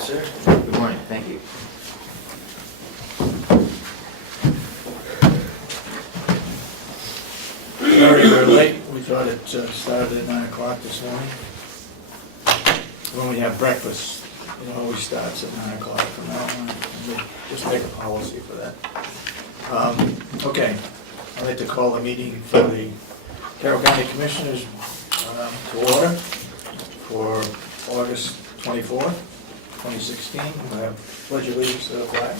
Yes, sir. Good morning. Thank you. Sorry we're late. We thought it started at 9 o'clock this morning. When we have breakfast, it always starts at 9 o'clock from now on. We'll just make a policy for that. Okay, I'd like to call the meeting for the Carroll County Commissioners to order for August 24th, 2016. We'll have pledge allegiance to the flag.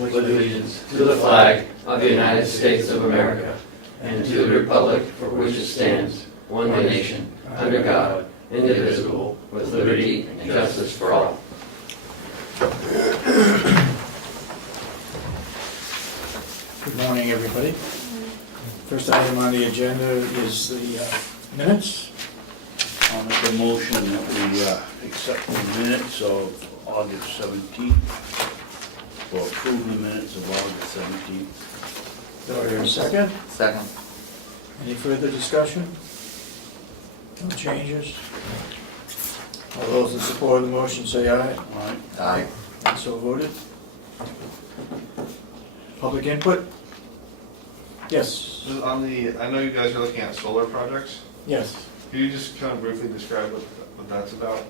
With allegiance to the flag of the United States of America and to the republic for which it stands, one nation, under God, indivisible, with liberty and justice for all. Good morning, everybody. First item on the agenda is the minutes. I'll make a motion that we accept the minutes of August 17th, or approve the minutes of August 17th. Do I hear a second? Second. Any further discussion? No changes? All those in support of the motion say aye. All right, Aye. And so voted. Public input? Yes. Just on the, I know you guys are looking at solar projects. Yes. Can you just kind of briefly describe what that's about?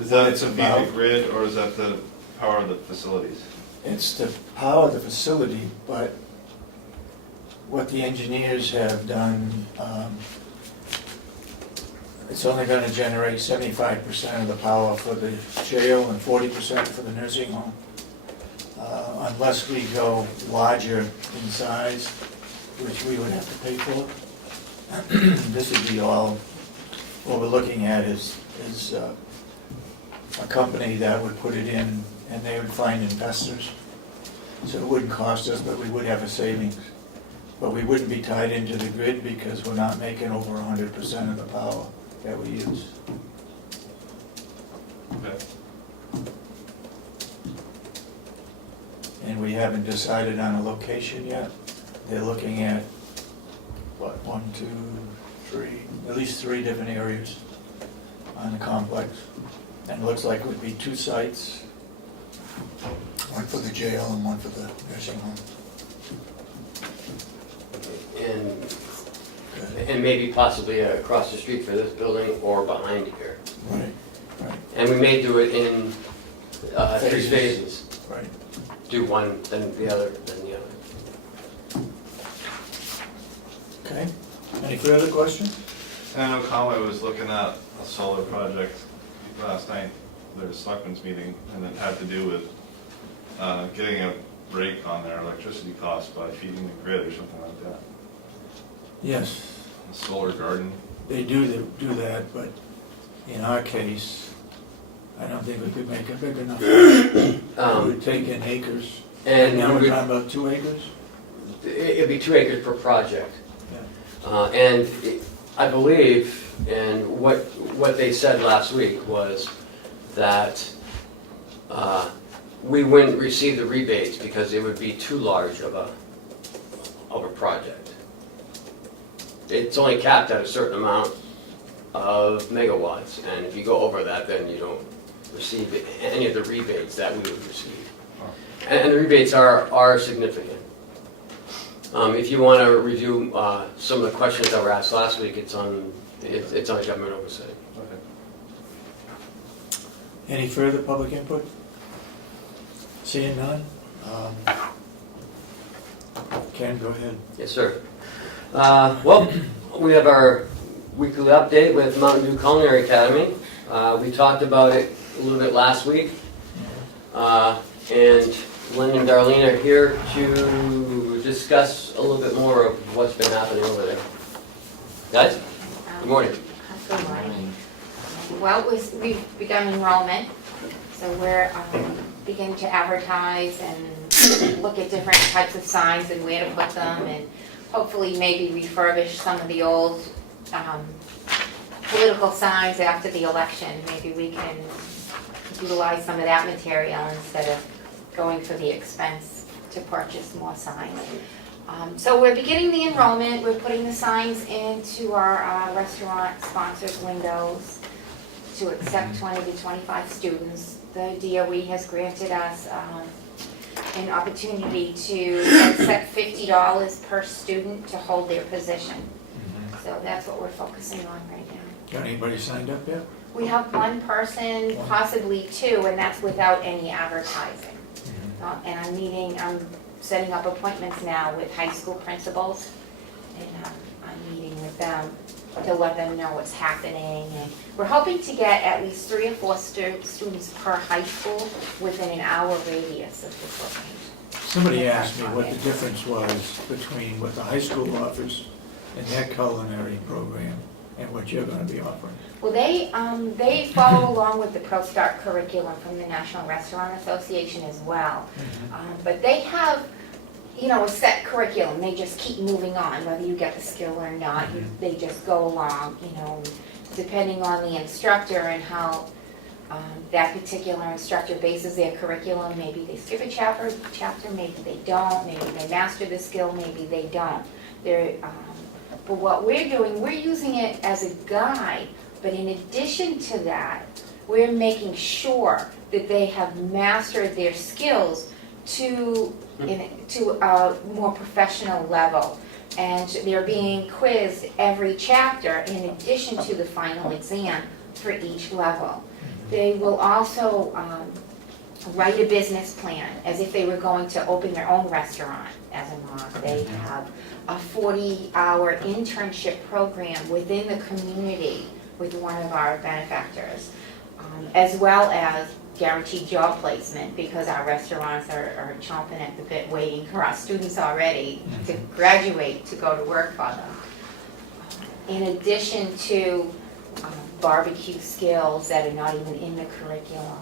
Is that to feed the grid, or is that to power the facilities? It's to power the facility, but what the engineers have done, it's only going to generate 75% of the power for the jail and 40% for the nursing home. Unless we go larger in size, which we would have to pay for. This would be all, what we're looking at is a company that would put it in and they would find investors. So it wouldn't cost us, but we would have a savings. But we wouldn't be tied into the grid because we're not making over 100% of the power that we use. Okay. And we haven't decided on a location yet. They're looking at, what, 1, 2, 3, at least 3 different areas on the complex. And it looks like it would be 2 sites, one for the jail and one for the nursing home. And maybe possibly across the street for this building or behind here. Right, right, And we may do it in 3 phases. right. Do one, then the other, then the other. Okay, any further questions? And I know Comeau was looking at a solar project last night, their selectmen's meeting, and it had to do with getting a break on their electricity costs by feeding the grid or something like that. Yes, A solar garden. they do that, but in our case, I don't think we could make it big enough. It would take in acres. And Now we we're would- talking about 2 acres? It'd be 2 acres per project. Yeah. And I believe, and what they said last week was that we wouldn't receive the rebates because it would be too large of a project. It's only capped at a certain amount of megawatts, and if you go over that, then you don't receive any of the rebates that we would receive. And the rebates are significant. If you want to review some of the questions that were asked last week, it's on Government Oversight. Okay. Any further public input? Seeing none? Ken, go ahead. Yes, sir. Well, we have our weekly update with Mountain View Culinary Academy. We talked about it a little bit last week. And Lynn and Darlene are here to discuss a little bit more of what's been happening over there. Guys, good morning. Good morning. Well, we've begun enrollment, so we're beginning to advertise and look at different types of signs and where to put them, and hopefully maybe refurbish some of the old political signs after the election. Maybe we can utilize some of that material instead of going for the expense to purchase more signs. So we're beginning the enrollment, we're putting the signs into our restaurant sponsors' windows to accept 20 to 25 students. The DOE has granted us an opportunity to accept $50 per student to hold their position. So that's what we're focusing on right now. Got anybody signed up yet? We have one person, possibly two, and that's without any advertising. And I'm setting up appointments now with high school principals, and I'm meeting with them to let them know what's happening. And we're hoping to get at least 3 or 4 students per high school within an hour radius of this location. Somebody asked me what the difference was between what the high school offers and their culinary program and what you're gonna be offering. Well, they follow along with the ProStart curriculum from the National Restaurant Association as well. But they have, a set curriculum. They just keep moving on, whether you get the skill or not. They just go along, depending on the instructor and how that particular instructor bases their curriculum. Maybe they skip a chapter, maybe they don't. Maybe they master the skill, maybe they don't. But what we're doing, we're using it as a guide, but in addition to that, we're making sure that they have mastered their skills to a more professional level. And they're being quizzed every chapter in addition to the final exam for each level. They will also write a business plan as if they were going to open their own restaurant as a mock. They have a 40-hour internship program within the community with one of our benefactors, as well as guaranteed job placement, because our restaurants are chomping at the bit waiting for our students already to graduate to go to work for them. In addition to barbecue skills that are not even in the curriculum.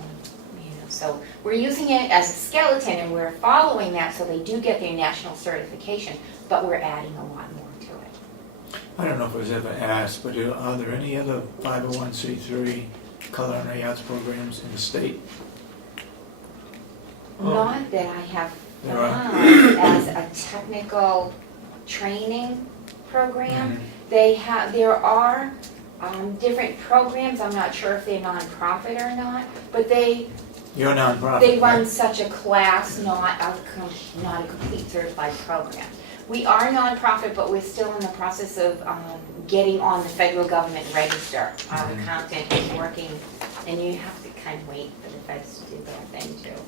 So we're using it as a skeleton, and we're following that so they do get their national certification, but we're adding a lot more to it. I don't know if it was ever asked, but are there any other 501c3 culinary arts programs in the state? Not that I have There are. found as a technical training program. There are different programs. I'm not sure if they're nonprofit or not, but You're a nonprofit, they run right? such a class, not a complete certified program. We are nonprofit, but we're still in the process of getting on the federal government register. Our accountant is working, and you have to kind of wait for the feds to do their thing too.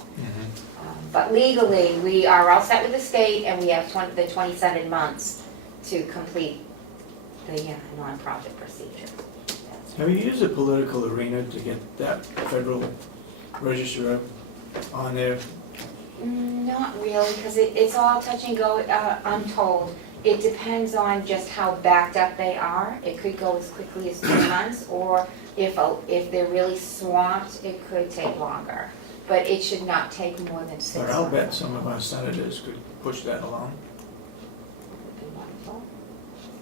But legally, we are all set with the state, and we have the 27 months to complete the nonprofit procedure. Have you used the political arena to get that federal register on there? Not really, because it's all touch and go, I'm told. It depends on just how backed up they are. It could go as quickly as 2 months, or if they're really swamped, it could take longer. But it should not take more than 6 months. But I'll bet some of our senators could push that along. Would be wonderful.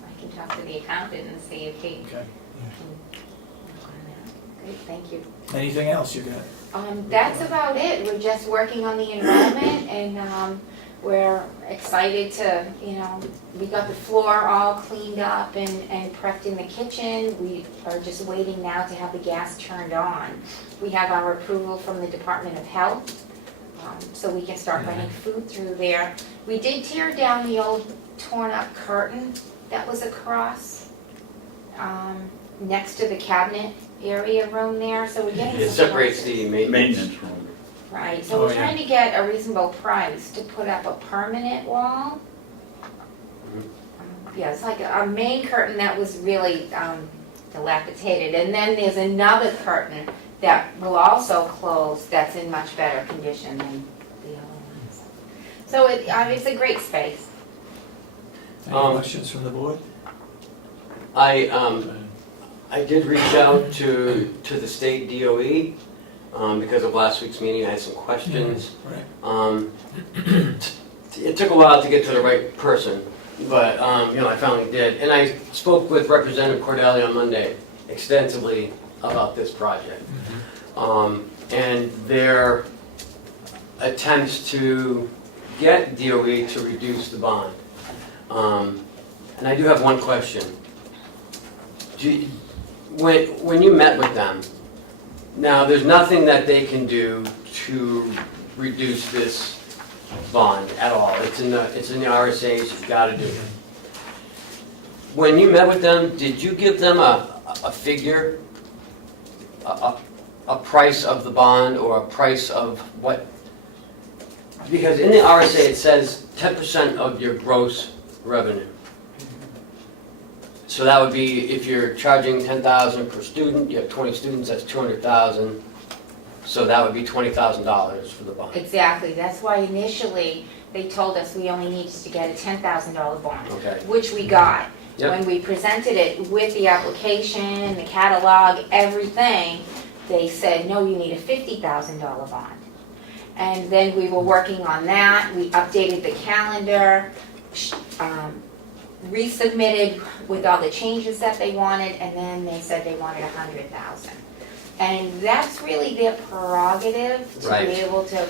I can talk to the accountant and see if he Okay. can work on that. Great, thank you. Anything else you got? That's about it. We're just working on the enrollment, and we're excited to, we got the floor all cleaned up and prepped in the kitchen. We are just waiting now to have the gas turned on. We have our approval from the Department of Health, so we can start running food through there. We did tear down the old torn up curtain that was across next to the cabinet area room there, so we're getting It some separates prices. the maintenance. Maintenance room. Right, so Oh, we're yeah. trying to get a reasonable price to put up a permanent wall. Yeah, it's like a main curtain that was really dilapidated, and then there's another curtain that will also close that's in much better condition than the other ones. So it's a great space. Any questions from the board? I did reach out to the state DOE because of last week's meeting. I had some questions. Right. It took a while to get to the right person, but I finally did. And I spoke with Representative Cordelli on Monday extensively about this project and their attempts to get DOE to reduce the bond. And I do have one question. When you met with them, now there's nothing that they can do to reduce this bond at all. It's in the RSA's, you've got to do it. When you met with them, did you give them a figure, a price of the bond or a price of what? Because in the RSA it says 10% of your gross revenue. So that would be, if you're charging $10,000 per student, you have 20 students, that's $200,000. So that would be $20,000 for the bond. Exactly, that's why initially they told us we only needed to get a $10,000 bond, Okay. which we got. Yep. When we presented it with the application, the catalog, everything, they said, no, you need a $50,000 bond. And then we were working on that, we updated the calendar, resubmitted with all the changes that they wanted, and then they said they wanted $100,000. And that's really their prerogative to Right. be able to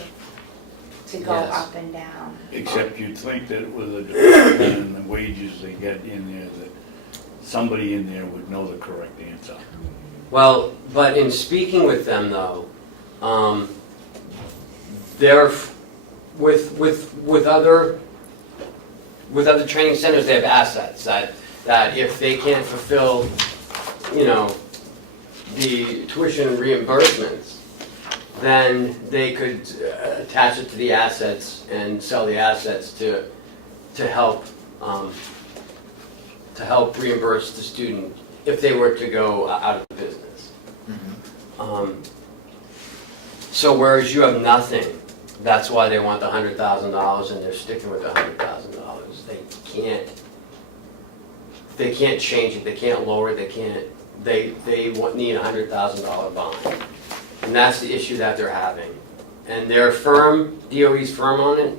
go Yes. up and down. Except you'd think that with the department and the wages they get in there, that somebody in there would know the correct answer. Well, but in speaking with them though, they're, with other training centers, they have assets that if they can't fulfill, the tuition reimbursements, then they could attach it to the assets and sell the assets to help reimburse the student if they were to go out of business. So whereas you have nothing, that's why they want the $100,000 and they're sticking with the $100,000. They can't change it, they can't lower it, they need a $100,000 bond. And that's the issue that they're having. And they're firm, DOE's firm on it.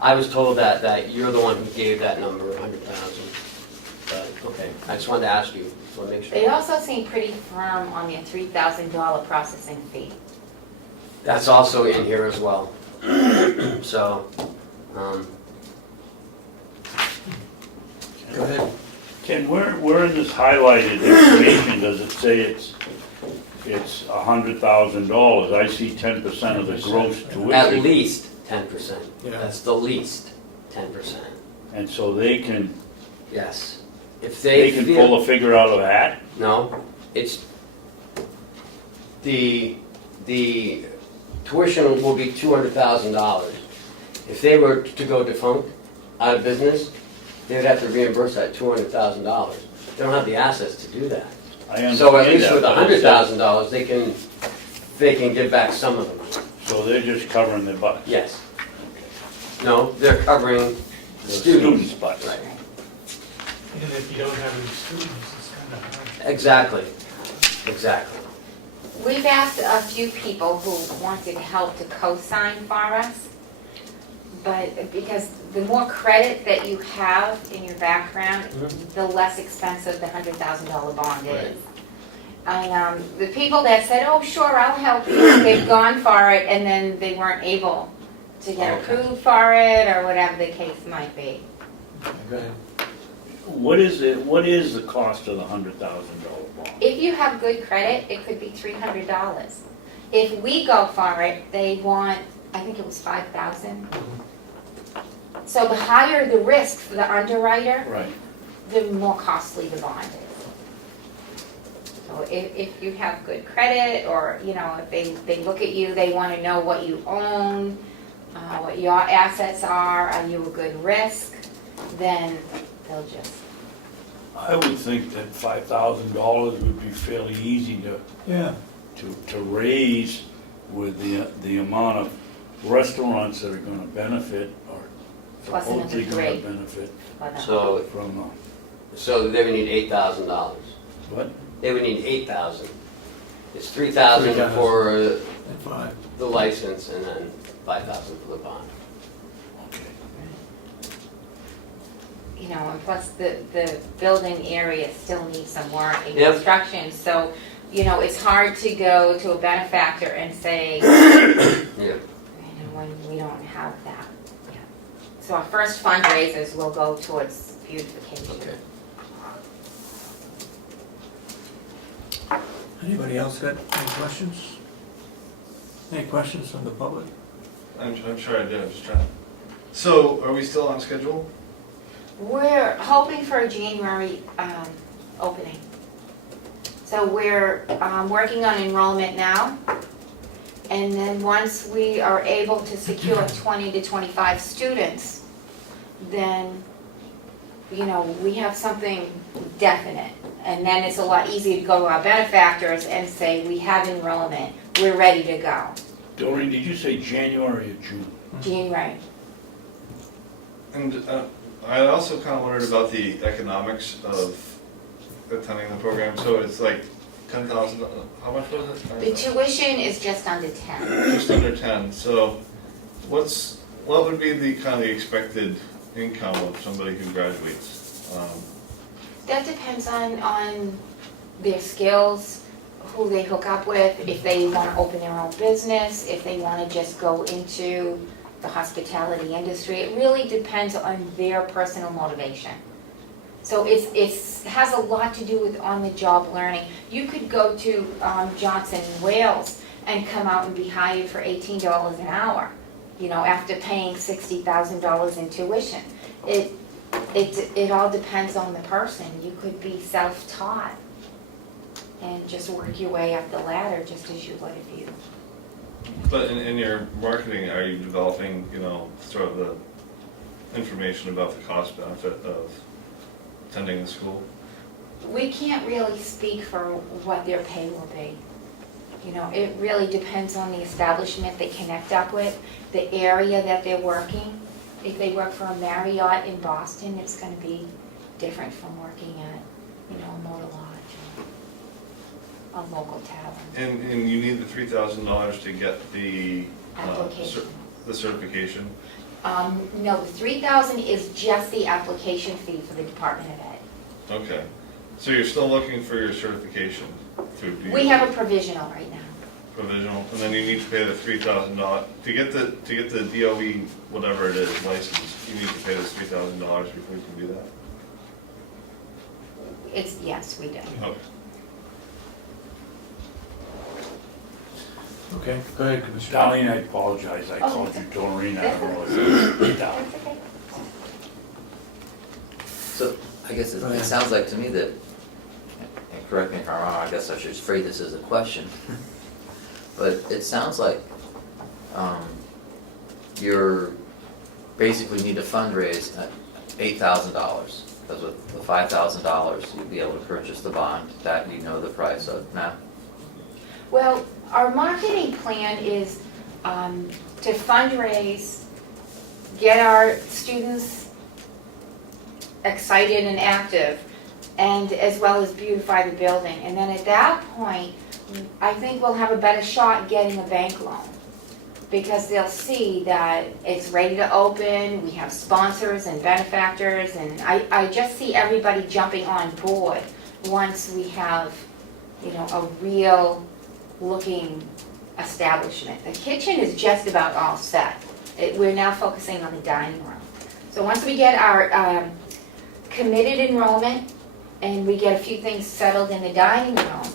I was told that you're the one who gave that number, 100,000. But, okay, I just wanted to ask you, so make sure. They also seem pretty firm on their $3,000 processing fee. That's also in here as well. So, Go ahead. Ken, where in this highlighted information does it say it's $100,000? I see 10% of the gross tuition. at least 10%. Yeah. That's the least 10%. And so they can Yes. If they pull feel, a figure out of that? no, it's, the tuition will be $200,000. If they were to go defunct, out of business, they'd have to reimburse that $200,000. They don't have the assets to do that. I understand So at least that, with but it says- $100,000, they can give back some of the money. So they're just covering their butts? Yes. No, they're covering The students. students' butts. Right. And if you don't have any students, it's kind of hard. Exactly. We've asked a few people who wanted help to co-sign for us, but because the more credit that you have in your background, the less expensive the $100,000 bond Right. is. And the people that said, oh, sure, I'll help you, they've gone for it, and then they weren't able to get Okay. approved for it, or whatever the case might be. Go ahead. What is the cost of the $100,000 bond? If you have good credit, it could be $300. If we go for it, they want, I think it was $5,000. So the higher the risk for the underwriter, Right. the more costly the bond is. So if you have good credit, or, if they look at you, they want to know what you own, what your assets are you a good risk, then they'll just. I would think that $5,000 would be fairly easy Yeah. to raise with the amount of restaurants that are gonna benefit, or Plus another supposedly gonna grade. benefit So, from, they would need $8,000. what? They would need $8,000. It's $3,000 for And 5. the license and then $5,000 for the bond. Okay. And plus the building area still needs some work and Yep. construction, so, it's hard to go to a benefactor and say, Yeah. when we don't have that yet. So our first fundraisers will go towards beautification. Okay. Anybody else got any questions? Any questions from the public? I'm sure I did, I'm just trying. So, are we still on schedule? We're hoping for a January opening. So we're working on enrollment now. And then once we are able to secure 20 to 25 students, then, you know, we have something definite. And then it's a lot easier to go to our benefactors and say, we have enrollment, we're ready to go. Doreen, did you say January or June? January. And I also kind of wondered about the economics of attending the program. So it's like 10,000, how much was it? The tuition is just under 10. Just under 10. So what would be the kind of the expected income of somebody who graduates? That depends on their skills, who they hook up with, if they want to open their own business, if they want to just go into the hospitality industry. It really depends on their personal motivation. So it has a lot to do with on-the-job learning. You could go to Johnson and Wales and come out and be hired for $18 an hour, you know, after paying $60,000 in tuition. It all depends on the person. You could be self-taught and just work your way up the ladder just as you would if you... But in your marketing, are you developing, you know, sort of the information about the cost benefit of attending the school? We can't really speak for what their pay will be. You know, it really depends on the establishment they connect up with, the area that they're working. If they work for a Marriott in Boston, it's going to be different from working at, you know, a Motor Lodge or a local tavern. And you need the $3,000 to get the Application. the certification. No, the $3,000 is just the application fee for the Department of Ed. Okay, so you're still looking for your certification through We have a provisional right now. provisional, and then you need to pay the $3,000 to get the DOE whatever it is license. You need to pay this $3,000 before you can do that. Yes, we do. Okay. Okay, go ahead, Commissioner. Darlene, I apologize, I called you Doreen, I don't know if you... That's okay. So I guess it sounds like to me that, and correct me if I'm wrong, I guess I should phrase this as a question. But it sounds like you're basically need to fundraise $8,000. Because with the $5,000, you'd be able to purchase the bond that you know the price of now. Well, our marketing plan is to fundraise, get our students excited and active, and as well as beautify the building. And then at that point, I think we'll have a better shot getting a bank loan, because they'll see that it's ready to open, we have sponsors and benefactors, and I just see everybody jumping on board once we have, you know, a real looking establishment. The kitchen is just about all set. We're now focusing on the dining room. So once we get our committed enrollment and we get a few things settled in the dining room,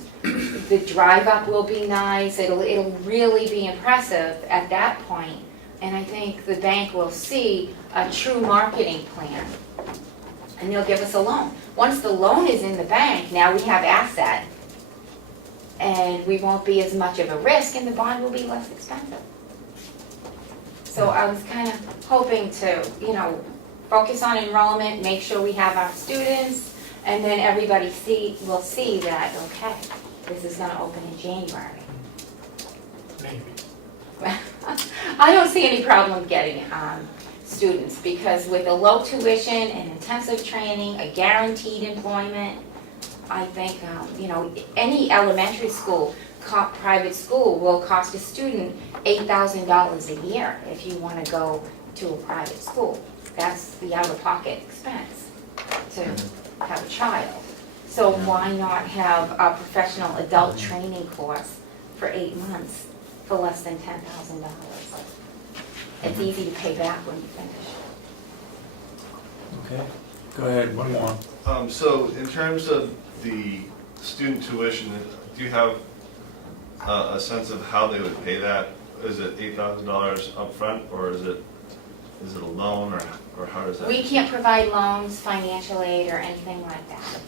the drive-up will be nice. It'll really be impressive at that point. And I think the bank will see a true marketing plan, and they'll give us a loan. Once the loan is in the bank, now we have asset, and we won't be as much of a risk, and the bond will be less expensive. So I was kind of hoping to, you know, focus on enrollment, make sure we have our students, and then everybody will see that, okay, this is going to open in January. Maybe. I don't see any problem getting students, because with a low tuition and intensive training, a guaranteed employment, I think, you know, any elementary school, private school will cost a student $8,000 a year if you want to go to a private school. That's the out-of-pocket expense to have a child. So why not have a professional adult training course for 8 months for less than $10,000? It's easy to pay back when you finish. Okay, go ahead, one more. So in terms of the student tuition, do you have a sense of how they would pay that? Is it $8,000 upfront, or is it a loan, or how does that? We can't provide loans, financial aid, or anything like that.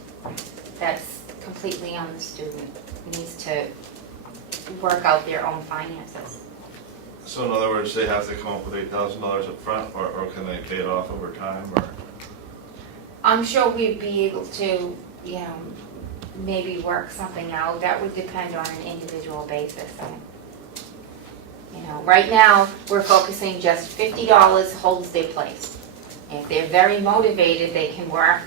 That's completely on the student. He needs to work out their own finances. So in other words, they have to come up with $8,000 upfront, or can they pay it off over time, or? I'm sure we'd be able to, you know, maybe work something out. That would depend on an individual basis. And, you know, right now, we're focusing just $50 holds their place. If they're very motivated, they can work.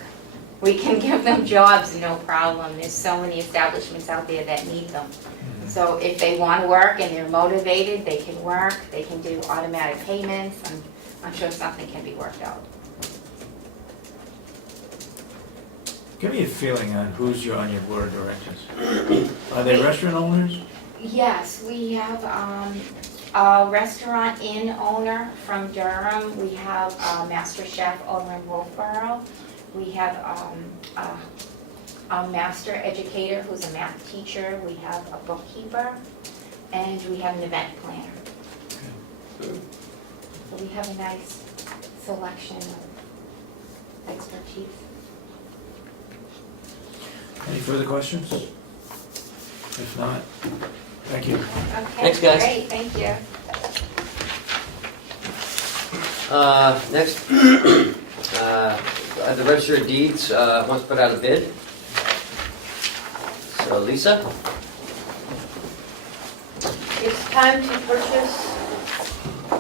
We can give them jobs, no problem. There's so many establishments out there that need them. So if they want to work and they're motivated, they can work. They can do automatic payments. I'm sure something can be worked out. Give me a feeling on who's on your board of directors. Are they restaurant owners? Yes, we have a restaurant inn owner from Durham. We have a master chef over in Wolfboro. We have a master educator who's a math teacher. We have a bookkeeper, and we have an event planner. So we have a nice selection of expertise. Any further questions? If not, thank you. Okay, Thanks, guys. great, thank you. Next, the Register of Deeds wants to put out a bid. So Lisa? It's time to purchase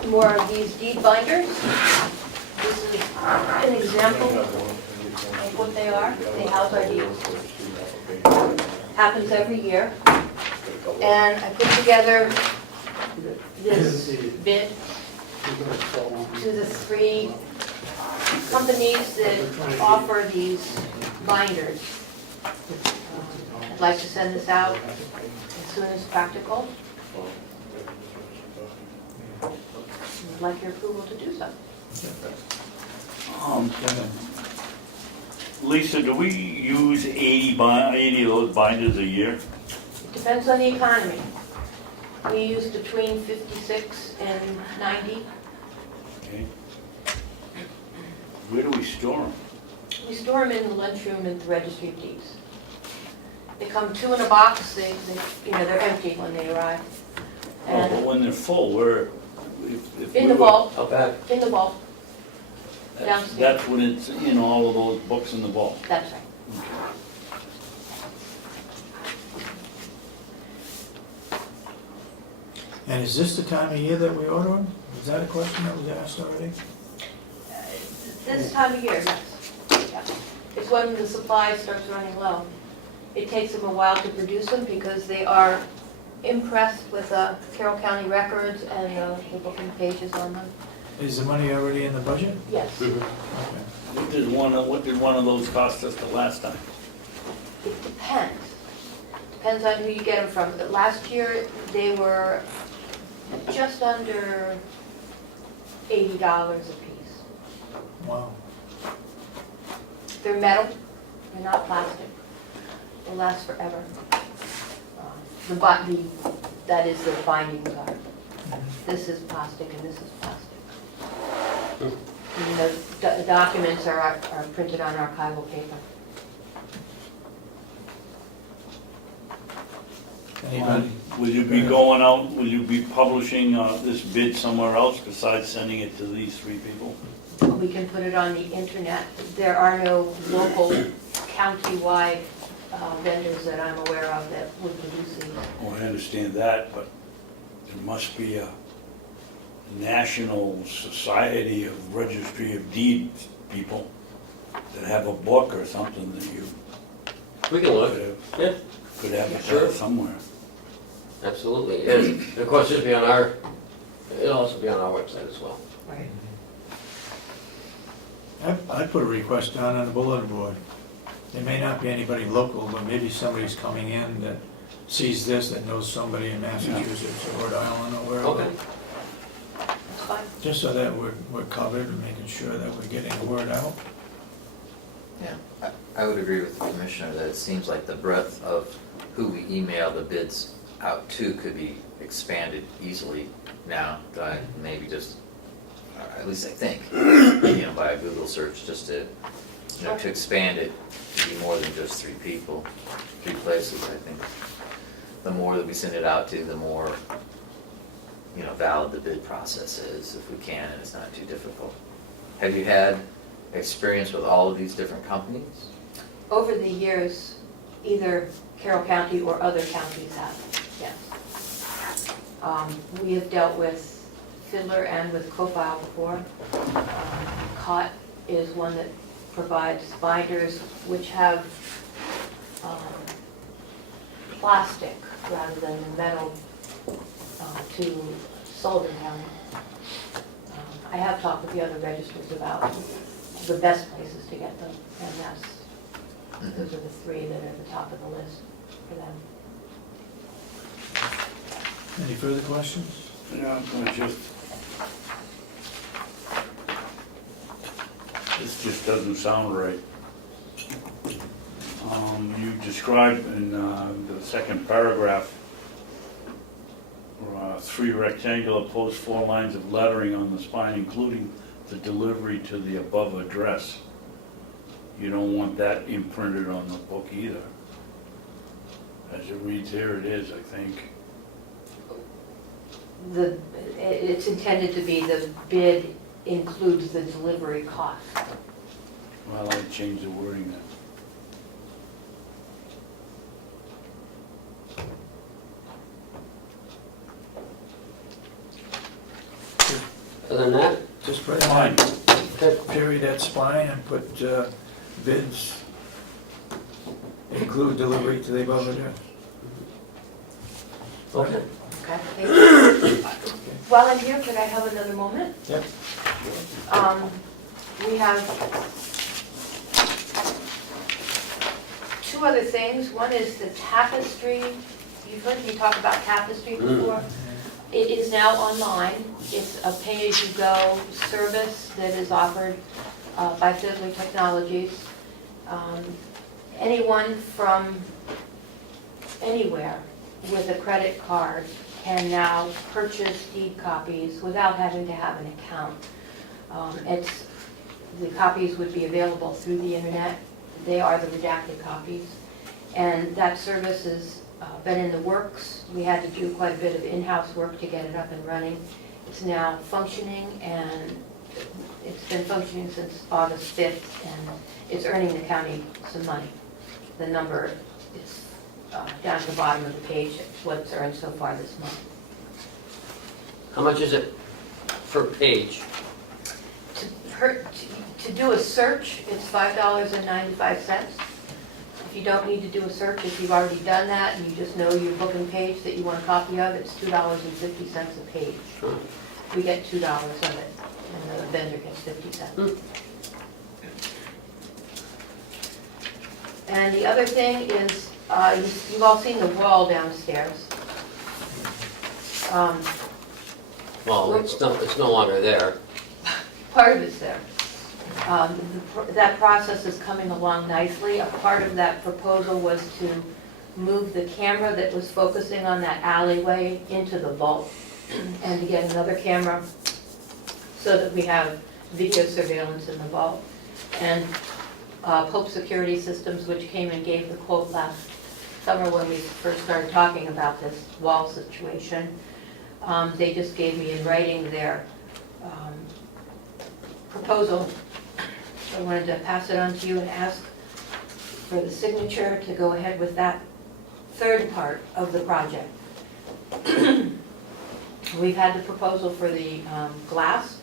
more of these deed binders. This is an example of what they are. They house our deeds. Happens every year. And I put together this bid to the 3 companies that offer these binders. I'd like to send this out as soon as practical. I'd like your approval to do so. Lisa, do we use 80 of those binders a year? Depends on the economy. We use between 56 and 90. Okay. Where do we store them? We store them in the lunchroom at the Registry of Deeds. They come 2 in a box. They're empty when they arrive. Oh, but And when they're full, where? If in we the were- vault, Out back. in the vault. That's when it's in all of those books in the vault. That's right. And is this the time of year that we order them? Is that a question that was asked already? This time of year, yes. Yeah. It's when the supply starts running low. It takes them a while to produce them because they are impressed with Carroll County records and the booking pages on them. Is the money already in the budget? Yes. Okay. What did one of those cost us the last time? It depends. Depends on who you get them from. Last year, they were just under $80 a piece. Wow. They're metal, they're not plastic. They'll last forever. That is the binding card. This is plastic and this is plastic. And the documents are printed on archival paper. Anybody? Will you be going out, will you be publishing this bid somewhere else besides sending it to these 3 people? We can put it on the internet. There are no local county-wide vendors that I'm aware of that would produce these. Oh, I understand that, but there must be a national society of registry of deeds people that have a book or something that you We can look. Yeah, could have it Sure. there somewhere. absolutely. And of course, it'll also be on our website as well. Right. I'd put a request down on the bulletin board. There may not be anybody local, but maybe somebody's coming in that sees this, that knows somebody in Massachusetts or Rhode Island or wherever. Okay. That's fine. Just so that we're covered and making sure that we're getting the word out. Yeah, I would agree with the commissioner that it seems like the breadth of who we email the bids out to could be expanded easily now, by maybe just, at least I think, by a Google search, just to, to expand it to be more than just 3 people, 3 places. I think the more that we send it out to, the more, valid the bid process is, if we can, and it's not too difficult. Have you had experience with all of these different companies? Over the years, either Carroll County or other counties have, yes. We have dealt with Fiddler and with Cofile before. Cott is one that provides binders which have plastic rather than metal to Sullivan County. I have talked with the other registers about the best places to get them, and those are the 3 that are at the top of the list for them. Any further questions? Yeah, I'm gonna this just doesn't sound right. You described in the second paragraph, 3 rectangular posts, 4 lines of lettering on the spine, including the delivery to the above address. You don't want that imprinted on the book either. As it reads here, it is, I think. It's intended to be the bid includes the delivery cost. Well, I'd change the wording then. Other than that, Just put Fine. period at spine and put bids include delivery to the above address. okay. Okay. While I'm here, could I have another moment? Yep. We have 2 other things. One is the tapestry. You've heard me talk about tapestry before. It is now online. It's a pay-as-you-go service that is offered by Fiddler Technologies. Anyone from anywhere with a credit card can now purchase deed copies without having to have an account. The copies would be available through the internet. They are the redacted copies. And that service has been in the works. We had to do quite a bit of in-house work to get it up and running. It's now functioning, and it's been functioning since August 5th, and it's earning the county some money. The number is down at the bottom of the page, what it's earned so far this month. How much is it per page? To do a search, it's $5.95. If you don't need to do a search, if you've already done that and you just know your booking page that you want a copy of, it's $2.50 a page. Sure. We get $2 of it, and the vendor gets 50 cents. And the other thing is, you've all seen the wall downstairs. Well, it's no longer there. Part of it's there. That process is coming along nicely. A part of that proposal was to move the camera that was focusing on that alleyway into the vault and to get another camera so that we have video surveillance in the vault. And Pope Security Systems, which came and gave the quote last summer when we first started talking about this wall situation, they just gave me in writing their proposal. I wanted to pass it on to you and ask for the signature to go ahead with that 3rd part of the project. We've had the proposal for the glass.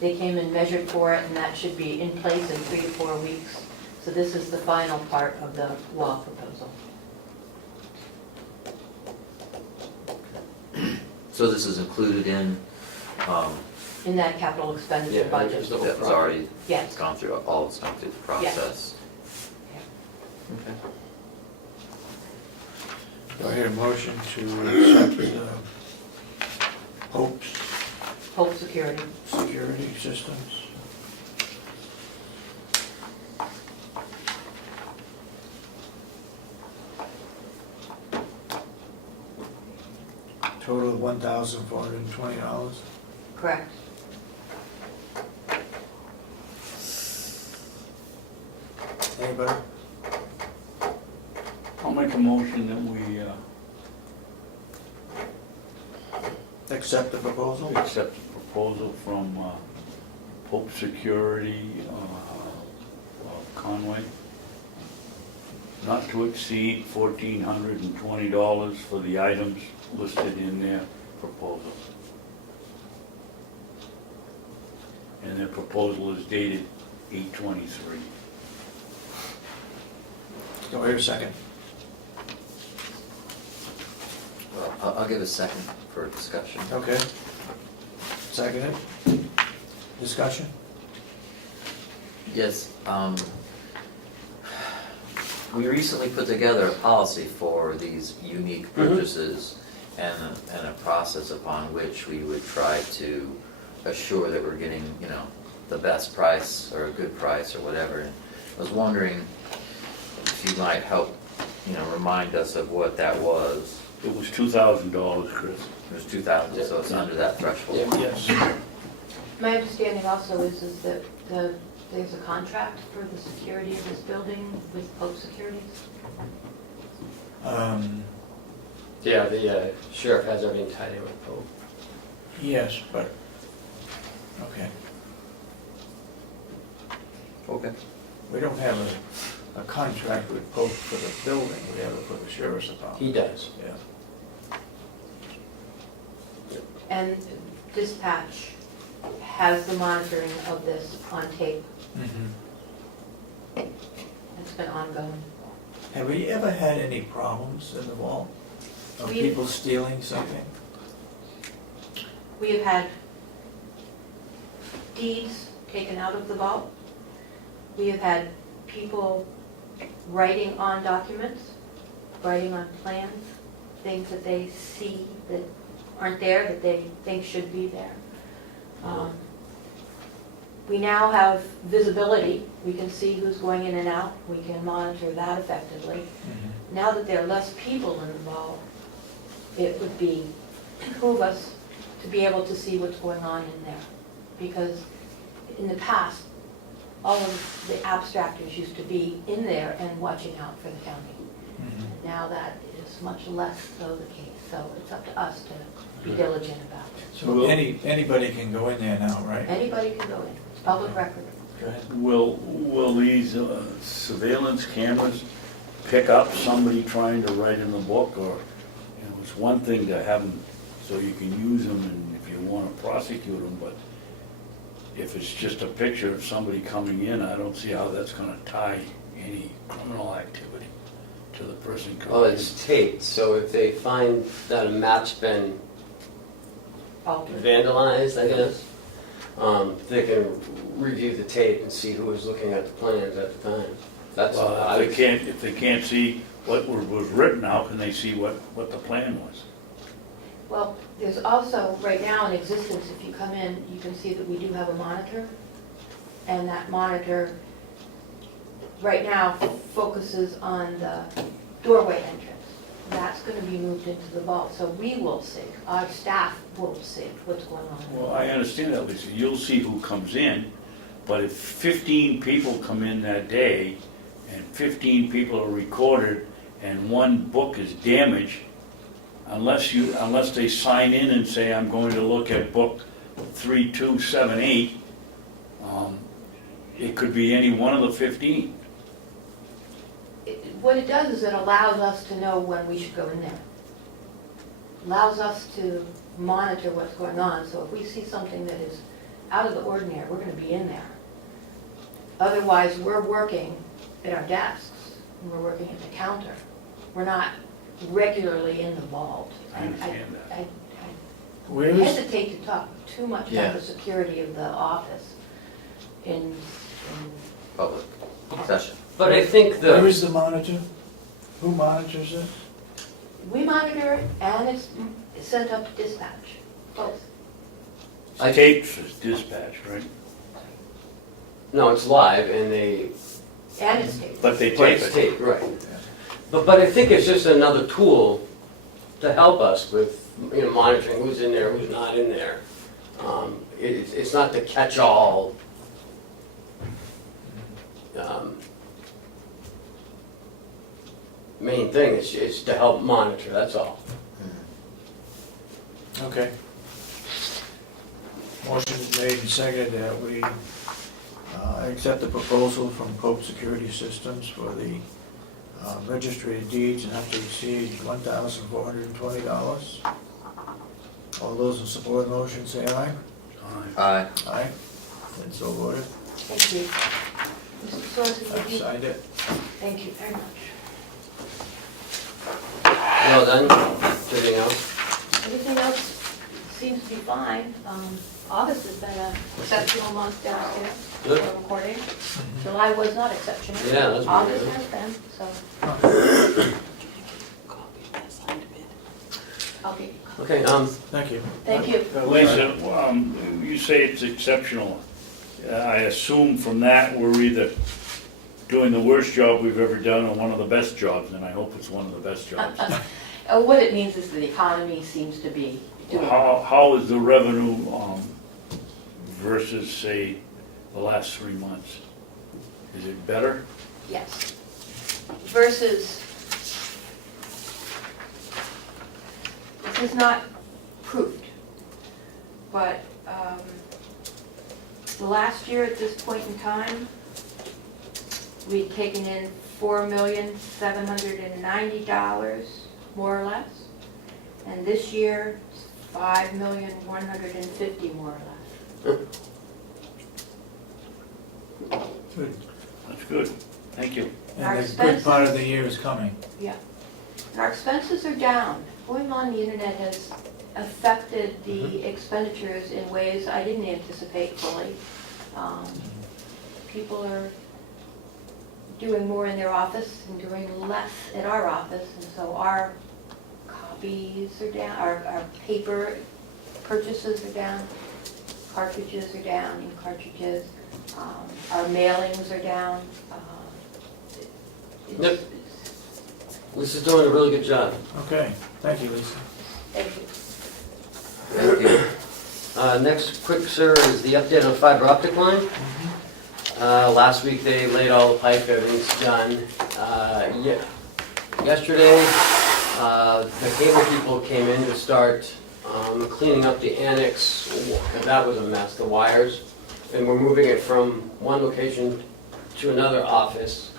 They came and measured for it, and that should be in place in 3 to 4 weeks. So this is the final part of the wall proposal. So this is included in, In that capital expenditure budget. there's no that was problem. already, Yes. it's gone through, all it's gone through the process? Okay. Do I hear a motion to accept Pope's Pope Security. security systems? total of $1,420. Correct. Anybody? I'll make a motion that we Accept the proposal? accept the proposal from Pope Security, Conway, not to exceed $1,420 for the items listed in their proposal. And their proposal is dated 8/23. Do I hear a second? Well, I'll give a second for discussion. Okay. Seconded. Discussion? Yes, we recently put together a policy for these unique purchases and a process upon which we would try to assure that we're getting, you know, the best price or a good price or whatever. And I was wondering if you might help, you know, remind us of what that was. It was $2,000, Chris. It was 2,000, so it's under that threshold. Yeah. Yes. My understanding also is that there's a contract for the security of this building with Pope Securities. Yeah, the sheriff has everything tied in with Pope. Yes, but, okay. Okay. We don't have a contract with Pope for the building, we have it for the sheriff's department. He does. Yeah. And dispatch has the monitoring of this on tape. It's been ongoing. Have we ever had any problems in the vault of We- people stealing something? We have had deeds taken out of the vault. We have had people writing on documents, writing on plans, things that they see that aren't there, that they think should be there. We now have visibility. We can see who's going in and out. We can monitor that effectively. Now that there are less people involved, it would behoove us to be able to see what's going on in there. Because in the past, all of the abstractors used to be in there and watching out for the county. Now that is much less so the case, so it's up to us to be diligent about it. So anybody can go in there now, right? Anybody can go in, it's public record. Go ahead. Will these surveillance cameras pick up somebody trying to write in the book, or, you know, it's one thing to have them so you can use them and if you want to prosecute them, but if it's just a picture of somebody coming in, I don't see how that's going to tie any criminal activity to the person coming in. Well, it's taped, so if they find that a map's been Altered. vandalized, I guess, they can review the tape and see who was looking at the plans at the time. That's Well, I if they can't see what was written, how can they see what the plan was? Well, there's also, right now in existence, if you come in, you can see that we do have a monitor. And that monitor, right now, focuses on the doorway entrance. That's gonna be moved into the vault, so we will see, our staff will see what's going on. Well, I understand that, Lisa. You'll see who comes in, but if 15 people come in that day and 15 people are recorded and one book is damaged, unless they sign in and say, I'm going to look at book 3278, it could be any one of the 15. What it does is it allows us to know when we should go in there. Allows us to monitor what's going on, so if we see something that is out of the ordinary, we're gonna be in there. Otherwise, we're working at our desks, and we're working at the counter. We're not regularly in the vault. I understand that. I Where is, hesitate to talk too much Yeah. about the security of the office in Public session. But I think where the, is the monitor? Who monitors it? we monitor it, and it's sent up to dispatch, both. I- Tapes is dispatch, right? no, it's live and they, And it's taped. But they but tape it's it. taped, right. But I think it's just another tool to help us with monitoring who's in there, who's not in there. It's not the catch-all. Main thing is to help monitor, that's all. Okay. Motion made and seconded that we accept the proposal from Pope Security Systems for the registry of deeds and have to exceed $1,420. All those in support of the motion say aye. Aye. Aye. And so voted. Thank you. Mr. Sorensen, I've did you- signed it. thank you very much. Well done, everything else? Everything else seems to be fine. August has been an exceptional month down here for Good. recording. July was not exceptional. Yeah, that's pretty August good. has been, so I'll be, Okay, Thank you. thank you. Lisa, you say it's exceptional. I assume from that, we're either doing the worst job we've ever done or one of the best jobs, and I hope it's one of the best jobs. What it means is the economy seems to be doing. How is the revenue versus, say, the last 3 months? Is it better? Yes. Versus, this is not proved, but last year at this point in time, we'd taken in $4,790, more or less. And this year, it's $5,150,000, more or less. Good. That's good. Thank you. Our And the good expenses- part of the year is coming. Our expenses are down. Going on the internet has affected the expenditures in ways I didn't anticipate fully. People are doing more in their office and doing less at our office, and so our copies are down, our paper purchases are down, cartridges are down, ink cartridges, our mailings are down. It's- Yep. Lisa's doing a really good job. Okay, thank you, Lisa. Thank you. Thank you. Next quick, sir, is the update on fiber optic line. Last week they laid all the pipe, everything's done. Yesterday, the cable people came in to start cleaning up the annex. That was a mess, the wires. And we're moving it from one location to another office,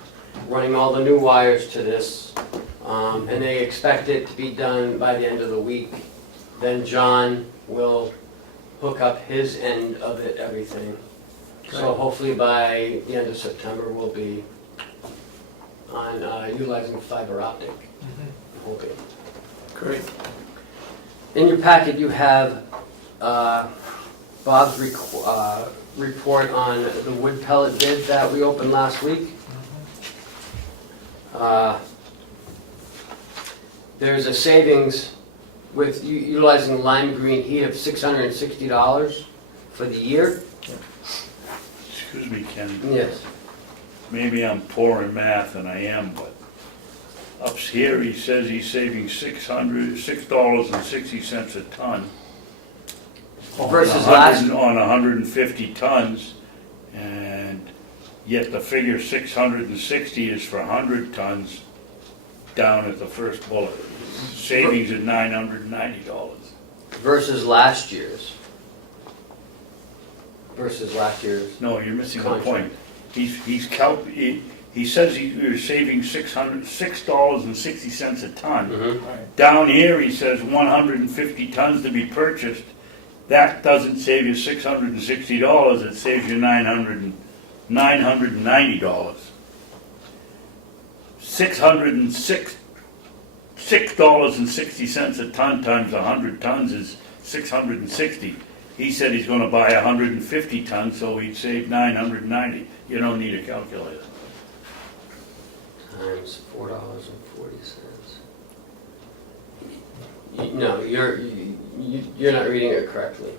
running all the new wires to this. And they expect it to be done by the end of the week. Then John will hook up his end of it, everything. So Great. hopefully by the end of September, we'll be on utilizing fiber optic, hoping. Great. In your packet, you have Bob's report on the wood pellet bid that we opened last week. There's a savings with utilizing lime green heat of $660 for the year. Excuse me, Ken. Yes. Maybe I'm poor in math, and I am, but up here he says he's saving $6.60 a ton. Versus last, On 150 tons, and yet the figure 660 is for 100 tons down at the first bullet. Savings at $990. versus last year's. Versus last year's. No, you're missing the Contract. point. He says you're saving $6.60 a ton. Mhm. Right. Down here, he says 150 tons to be purchased. That doesn't save you $660, it saves you $990. $6.60 a ton times 100 tons is 660. He said he's gonna buy 150 tons, so he'd save 990. You don't need a calculator. Times $4.40. No, you're not reading it correctly.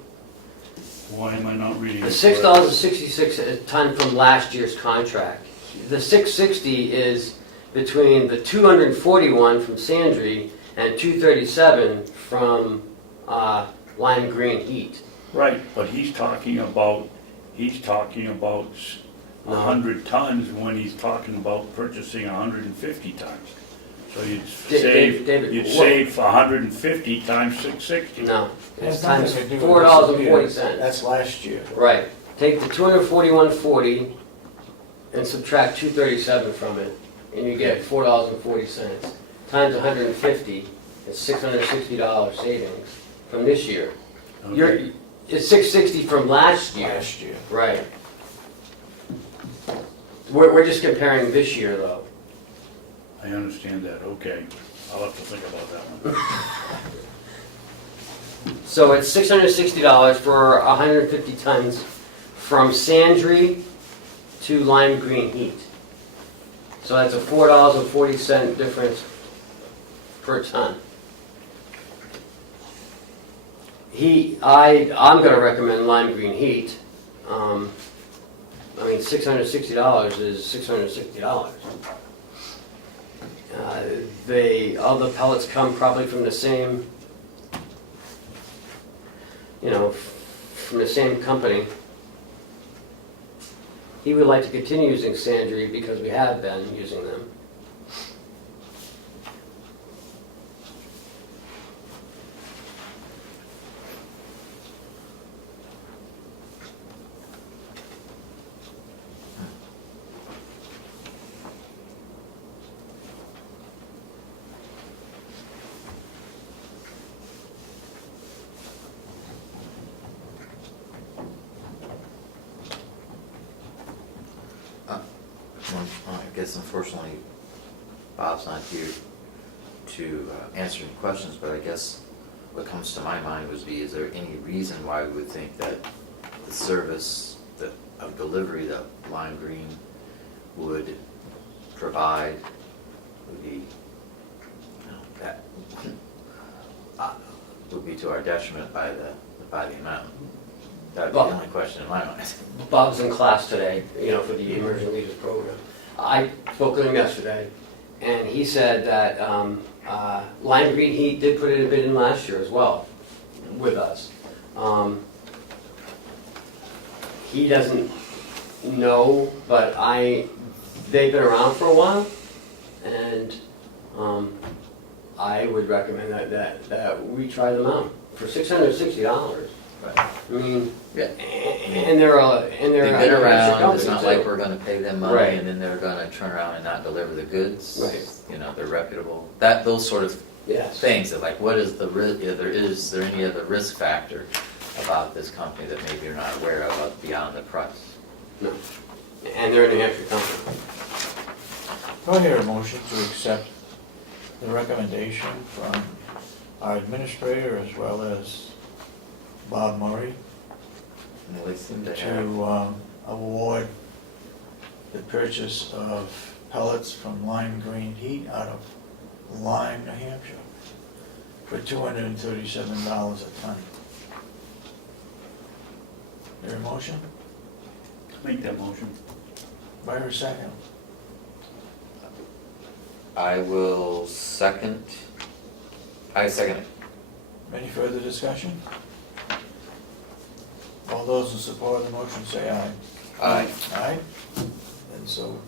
Why am I not reading The it? $6.66 a ton from last year's contract. The 660 is between the 241 from Sandry and 237 from lime green heat. Right, but he's talking about 100 tons when he's talking about purchasing 150 tons. So you'd David, you'd what- save 150 times 660. No, it's Has nothing times to do with $4.40. this year. That's last year. Right, take the 241.40 and subtract 237 from it, and you get $4.40. Times 150, it's $660 savings from this year. Okay. It's $660 from last year. Last year. Right. We're just comparing this year, though. I understand that, okay. I'll have to think about that one. So it's $660 for 150 tons from Sandry to lime green heat. So that's a $4.40 difference per ton. I'm gonna recommend lime green heat. I mean, $660 is $660. All the pellets come probably from the same, from the same company. He would like to continue using Sandry because we have been using them. Well, I guess unfortunately, Bob's not here to answer any questions, but I guess what comes to my mind would be, is there any reason why we would think that the service of delivery that Lime Green would provide would be, that would be to our detriment by the amount? That would be the only question in my mind. Bob's in class today, for the Emerging Leaders Program. I spoke with him yesterday, and he said that lime green heat did put in a bid in last year as well with us. He doesn't know, but they've been around for a while, and I would recommend that we try them out for $660. Right. I mean, Yeah. and they're They've been around, it's not company, like too. we're gonna pay them money Right. and then they're gonna turn around and not deliver the goods. Right. They're reputable. Those sort of Yes. things, that like, what is the risk, is there any other risk factor about this company that maybe you're not aware of beyond the price? No. And they're a New Hampshire company. Do I hear a motion to accept the recommendation from our administrator as well as Bob Murray And they seem to have, to award the purchase of pellets from Lime Green Heat out of Lyme, New Hampshire for $237 a ton. There a motion? Make that motion. By a second. I will second, I second it. Any further discussion? All those in support of the motion say aye. Aye. Aye? And so,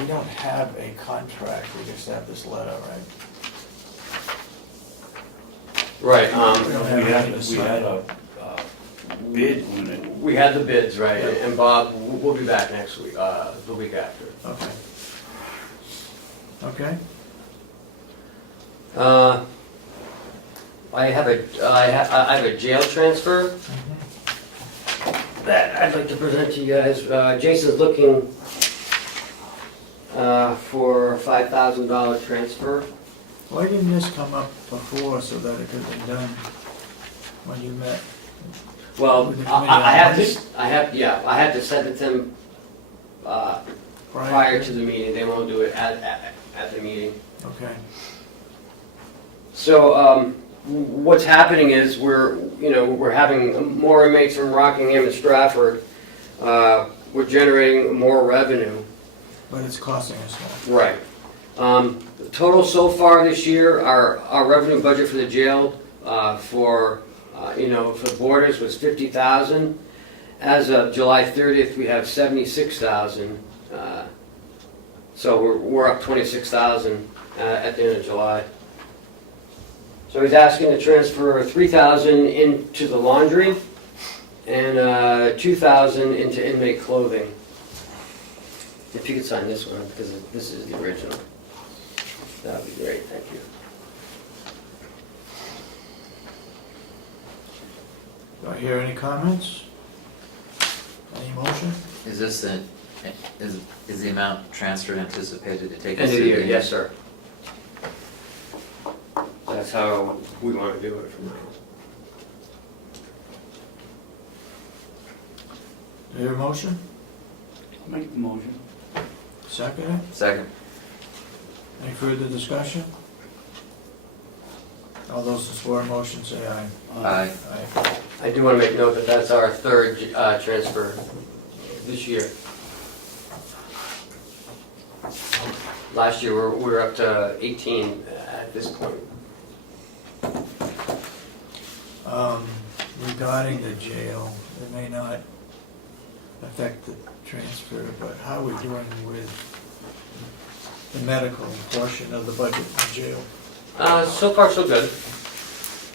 we don't have a contract, we just have this letter, right? Right. We don't have We anything to had sign. a bid when it, We had the bids, right, Yeah. and Bob, we'll be back next week, the week after. Okay. Okay? I have a jail transfer that I'd like to present to you guys. Jason's looking for a $5,000 transfer. Why didn't this come up before so that it could have been done when you met? Well, With the I have committee on I have to send it to them prior to the meeting. They won't do it at the meeting. Okay. So, what's happening is we're having more inmates from Rockingham and Stratford. We're generating more revenue. But it's costing us more. Right. The total so far this year, our revenue budget for the jail for borders was 50,000. As of July 30th, we have 76,000. So we're up 26,000 at the end of July. So he's asking to transfer 3,000 into the laundry and 2,000 into inmate clothing. If you could sign this one, because this is the original. That would be great, thank you. Do I hear any comments? Any motion? Is this is the amount transferred anticipated to take us End of through the year, the yes, sir. That's how we want to do it from now on. Do I hear a motion? I'll make the motion. Second it? Second. Any further discussion? All those in support of the motion say aye. Aye. Aye. I do want to make note that that's our third transfer this year. Last year, we were up to 18 at this point. Regarding the jail, it may not affect the transfer, but how are we doing with the medical portion of the budget in the jail? So far, so good.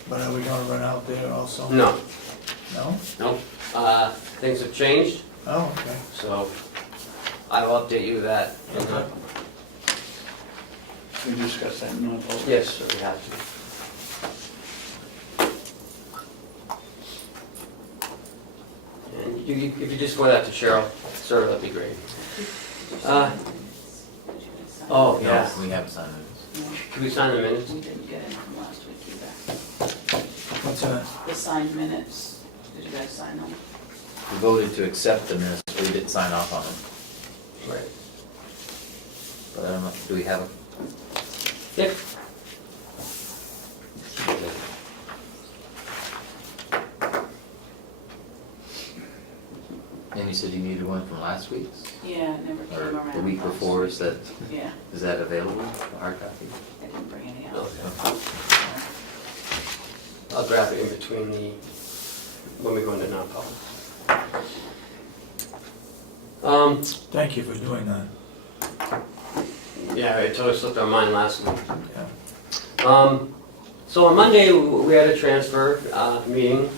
But are we gonna run out there also? No, No? no. Things have changed, Oh, okay. so I will update you that. Okay. We discussed that in non-public. Yes, sir, we have to. And if you just go that to Cheryl, sir, that'd be great. Oh, yeah. No, we haven't signed it. Can we sign the minutes? We didn't get it from last week either. What's that? The signed minutes, did you guys sign them? We voted to accept the minutes, but we didn't sign off on them. Right. But I don't know, do we have them? Yep. And you said you needed one from last week's? Yeah, it never came Or around. the week last before, week. is that Yeah, available, the hard copy? I didn't bring any out. Okay. I'll grab it in between when we go into non-public. Thank you for doing that. Yeah, it totally slipped our mind last week. Yeah. So on Monday, we had a transfer meeting.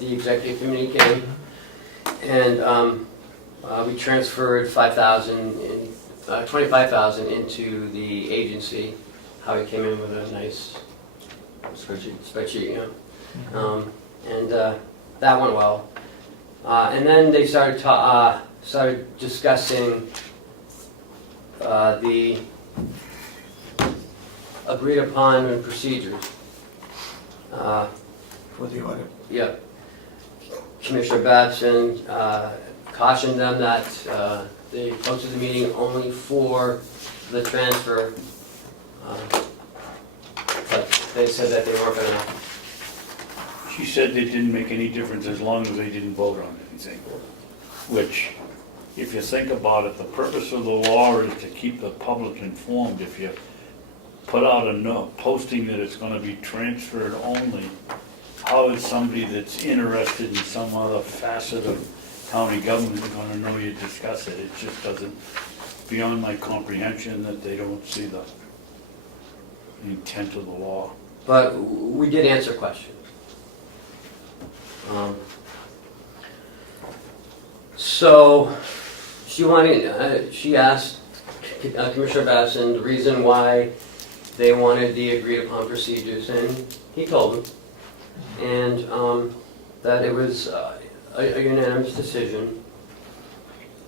The executive committee came, and we transferred 25,000 into the agency. Howie came in with a nice spreadsheet, you know. And that went well. And then they started discussing the agreed upon procedures. For the audit. Yep. Commissioner Babson cautioned them that they posted the meeting only for the transfer. But they said that they weren't gonna. She said it didn't make any difference as long as they didn't vote on anything. Which, if you think about it, the purpose of the law is to keep the public informed. If you put out a note posting that it's gonna be transferred only, how is somebody that's interested in some other facet of county government gonna know you discuss it? It just doesn't, beyond my comprehension, that they don't see the intent of the law. But we did answer questions. So she asked Commissioner Babson the reason why they wanted the agreed upon procedures, and he told them. And that it was a unanimous decision.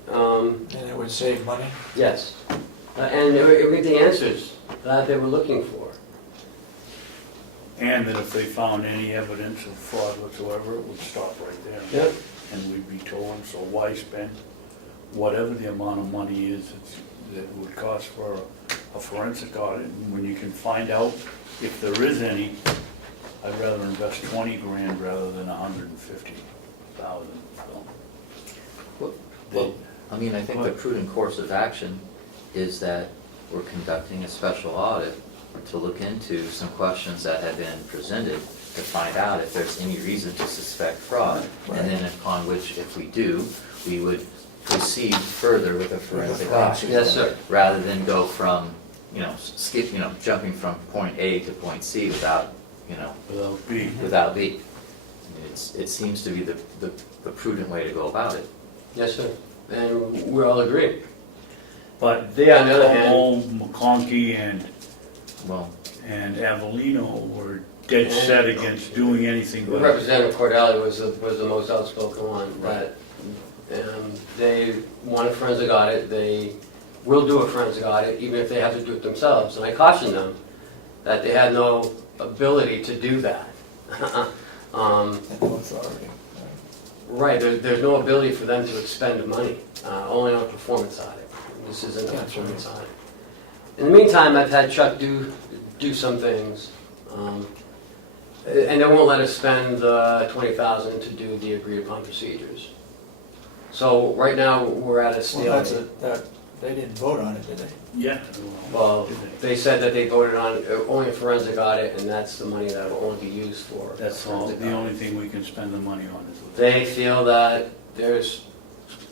And it would save money? Yes. And it would the answers that they were looking for. And that if they found any evidence of fraud whatsoever, it would stop right there. Yep. And we'd be told, so why spend whatever the amount of money is that would cost for a forensic audit, and when you can find out if there is any, I'd rather invest 20 grand rather than 150,000, so. Well, I mean, I think the prudent course of action is that we're conducting a special audit to look into some questions that have been presented to find out if there's any reason to suspect fraud. Right. And then upon which, if we do, we would proceed further with a forensic audit. Yes, sir. Rather than go from, jumping from point A to point C without, Without B. without B. I mean, it seems to be the prudent way to go about it. Yes, sir. And we all agree. But They, on the other hand, Comeau, McConkey, Well, and Avellino were dead set against doing anything but. Representative Cordelli was the most outspoken one, that they want a forensic audit, they will do a forensic audit, even if they have to do it themselves. And I cautioned them that they had no ability to do that. And no authority. Right, there's no ability for them to expend money, only on a performance audit. This isn't a performance audit. In the meantime, I've had Chuck do some things, and they won't let us spend the $20,000 to do the agreed upon procedures. So right now, we're at a Well, stalemate. they didn't vote on it, did they? Yeah. Well, they said that they voted on only a forensic audit, and that's the money that will only be used for. That's all, forensic the audit. only thing we can spend the money on is. They feel that there's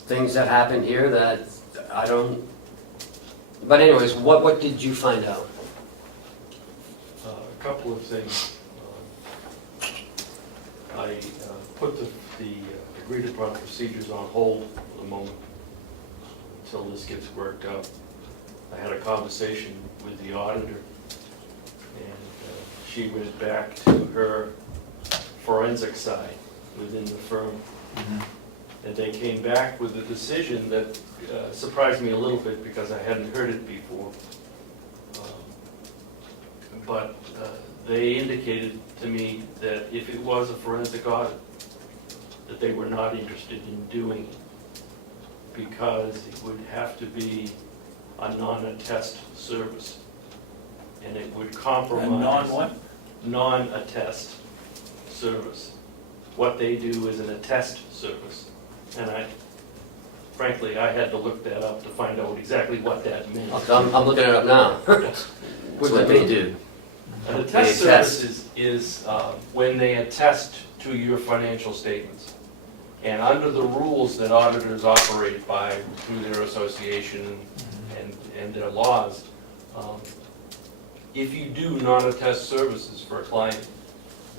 things that happened here that I don't, but anyways, what did you find out? A couple of things. I put the agreed upon procedures on hold for the moment until this gets worked out. I had a conversation with the auditor, and she went back to her forensic side within the firm. And they came back with a decision that surprised me a little bit because I hadn't heard it before. But they indicated to me that if it was a forensic audit, that they were not interested in doing it because it would have to be a non-attest service. And it would compromise. A non-what? Non-attest service. What they do is an attest service. And frankly, I had to look that up to find out exactly what that meant. I'm looking it up now. that's what they do. An They attest attest. service is when they attest to your financial statements. And under the rules that auditors operate by through their association and their laws, if you do non-attest services for a client,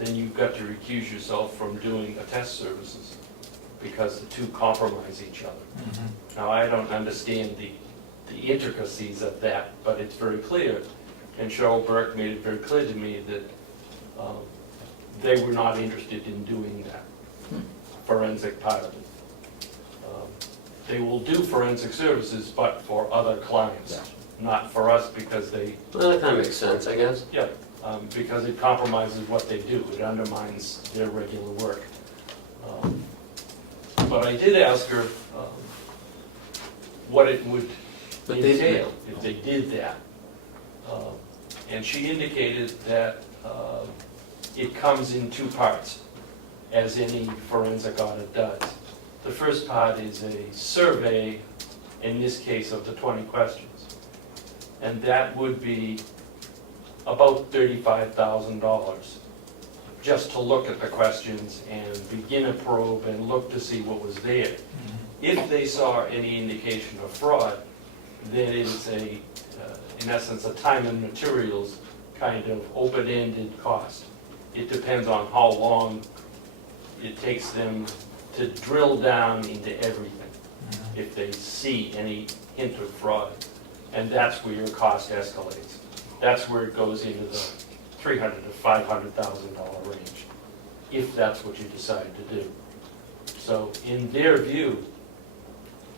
then you've got to recuse yourself from doing attest services because the two compromise each other. Now, I don't understand the intricacies of that, but it's very clear. And Cheryl Burke made it very clear to me that they were not interested in doing that forensic part of it. They will do forensic services, but for other clients, not for us because they, Well, that kind of makes sense, I guess. because it compromises what they do. It undermines their regular work. But I did ask her what it would But they- entail if they did that. And she indicated that it comes in two parts, as any forensic audit does. The first part is a survey, in this case of the 20 questions. And that would be about $35,000, just to look at the questions and begin a probe and look to see what was there. If they saw any indication of fraud, then it's in essence, a time and materials kind of open-ended cost. It depends on how long it takes them to drill down into everything, if they see any hint of fraud. And that's where your cost escalates. That's where it goes into the $300,000 to $500,000 range, if that's what you decide to do. So in their view,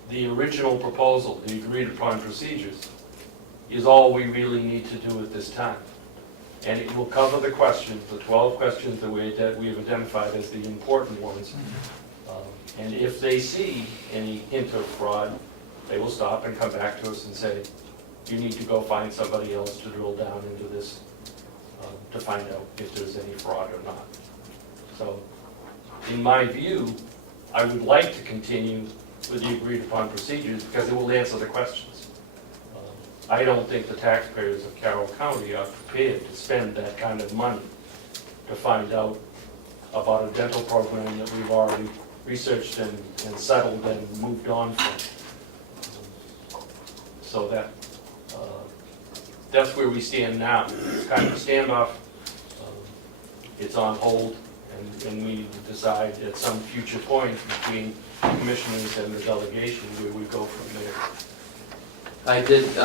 the original proposal, the agreed upon procedures, is all we really need to do at this time. And it will cover the questions, the 12 questions that we've identified as the important ones. And if they see any hint of fraud, they will stop and come back to us and say, you need to go find somebody else to drill down into this to find out if there's any fraud or not. So, in my view, I would like to continue with the agreed upon procedures because it will answer the questions. I don't think the taxpayers of Carroll County are prepared to spend that kind of money to find out about a dental program that we've already researched and settled and moved on from. So that's where we stand now. It's kind of a standoff. It's on hold, and we need to decide at some future point between the commissioners and the delegation where we go from there. I did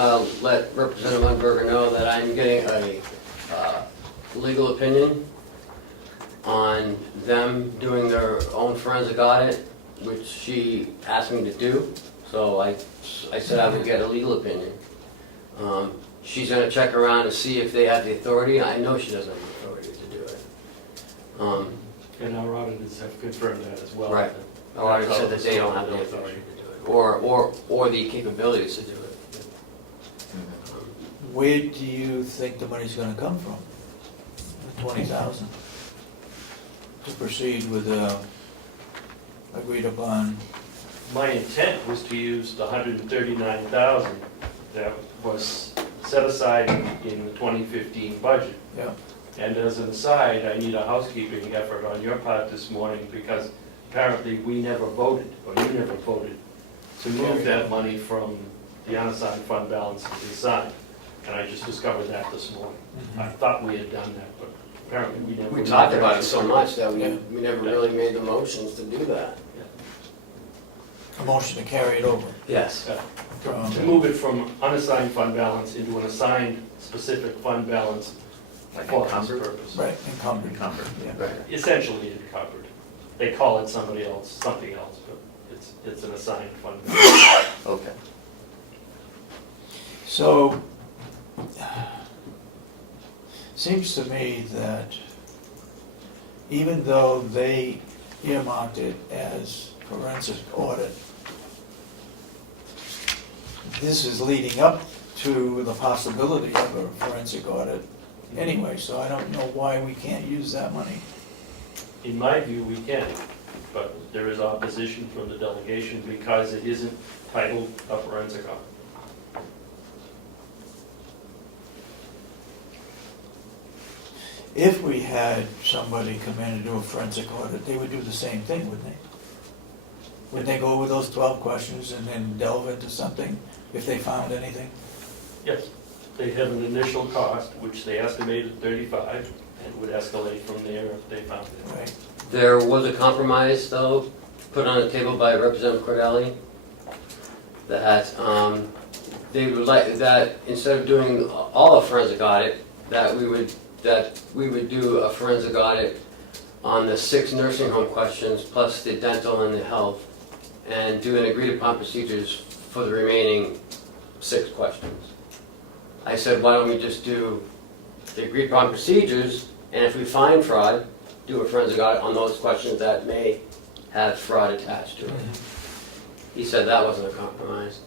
let Representative Lundberger know that I'm getting a legal opinion on them doing their own forensic audit, which she asked me to do. So I said I would get a legal opinion. She's gonna check around and see if they have the authority. I know she doesn't have the authority to do it. And our auditors have confirmed that as well. Right. I already said that they don't have the authority to do it, or the capabilities to do it. Where do you think the money's gonna come from? The 20,000? To proceed with agreed upon, My intent was to use the $139,000 that was set aside in the 2015 budget. yeah. And as an aside, I need a housekeeping effort on your part this morning because apparently we never voted, or you never voted, to move that money from the unassigned fund balance to the assigned. And I just discovered that this morning. I thought we had done that, but apparently we never. We talked about it so much that we never really made the motions to do that. A motion to carry it over. Yes. From- To move it from unassigned fund balance into an assigned specific fund balance Like for this encumbered? purpose. Right, encumbered. Encumbered. Yeah. Essentially encumbered. They call it something else, but it's an assigned fund balance. Okay. So, seems to me that even though they earmarked it as forensic audit, this is leading up to the possibility of a forensic audit anyway, so I don't know why we can't use that money. In my view, we can, but there is opposition from the delegation because it isn't titled a forensic audit. If we had somebody come in and do a forensic audit, they would do the same thing, wouldn't they? Wouldn't they go over those 12 questions and then delve into something if they found anything? Yes, they have an initial cost, which they estimated 35, and would escalate from there if they found it. Right. There was a compromise, though, put on the table by Representative Cordelli, that they would like, that instead of doing all a forensic audit, that we would do a forensic audit on the 6 nursing home questions, plus the dental and the health, and do an agreed upon procedures for the remaining 6 questions. I said, why don't we just do the agreed upon procedures, and if we find fraud, do a forensic audit on those questions that may have fraud attached to it. He said that wasn't a compromise.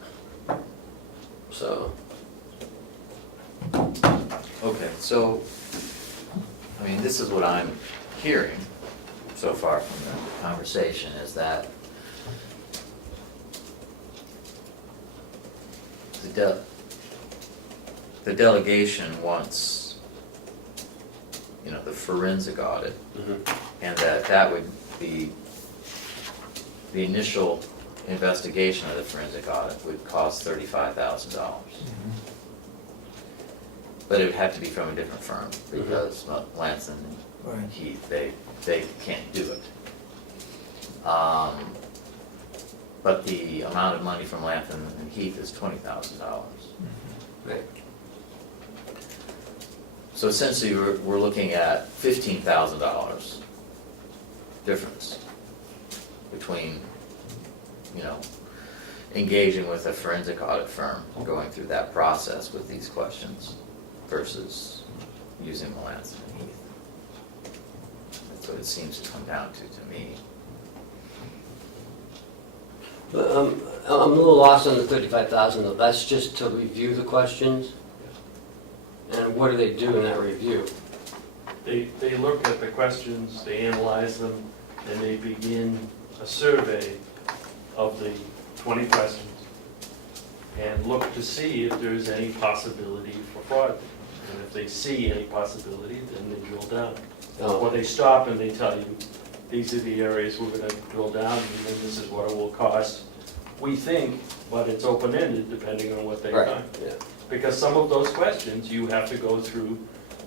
So, Okay, so, I mean, this is what I'm hearing so far from the conversation, is that the delegation wants, you know, the forensic audit, and that would be, the initial investigation of the forensic audit would cost $35,000. But it would have to be from a different firm, because Lanson Right. and Heath, they can't do it. But the amount of money from Lanson and Heath is $20,000. right. So essentially, we're looking at $15,000 difference between, you know, engaging with a forensic audit firm, going through that process with these questions, versus using Melanson and Heath. That's what it seems to come down to me. But, I'm a little lost on the 35,000 though. That's just to review the questions? And what do they do in that review? They look at the questions, they analyze them, and they begin a survey of the 20 questions and look to see if there's any possibility for fraud. And if they see any possibility, then they drill down. Oh. Or they stop and they tell you, these are the areas we're gonna drill down, and then this is what it will cost. We think, but it's open-ended depending on what they Right, find. yeah. Because some of those questions, you have to go through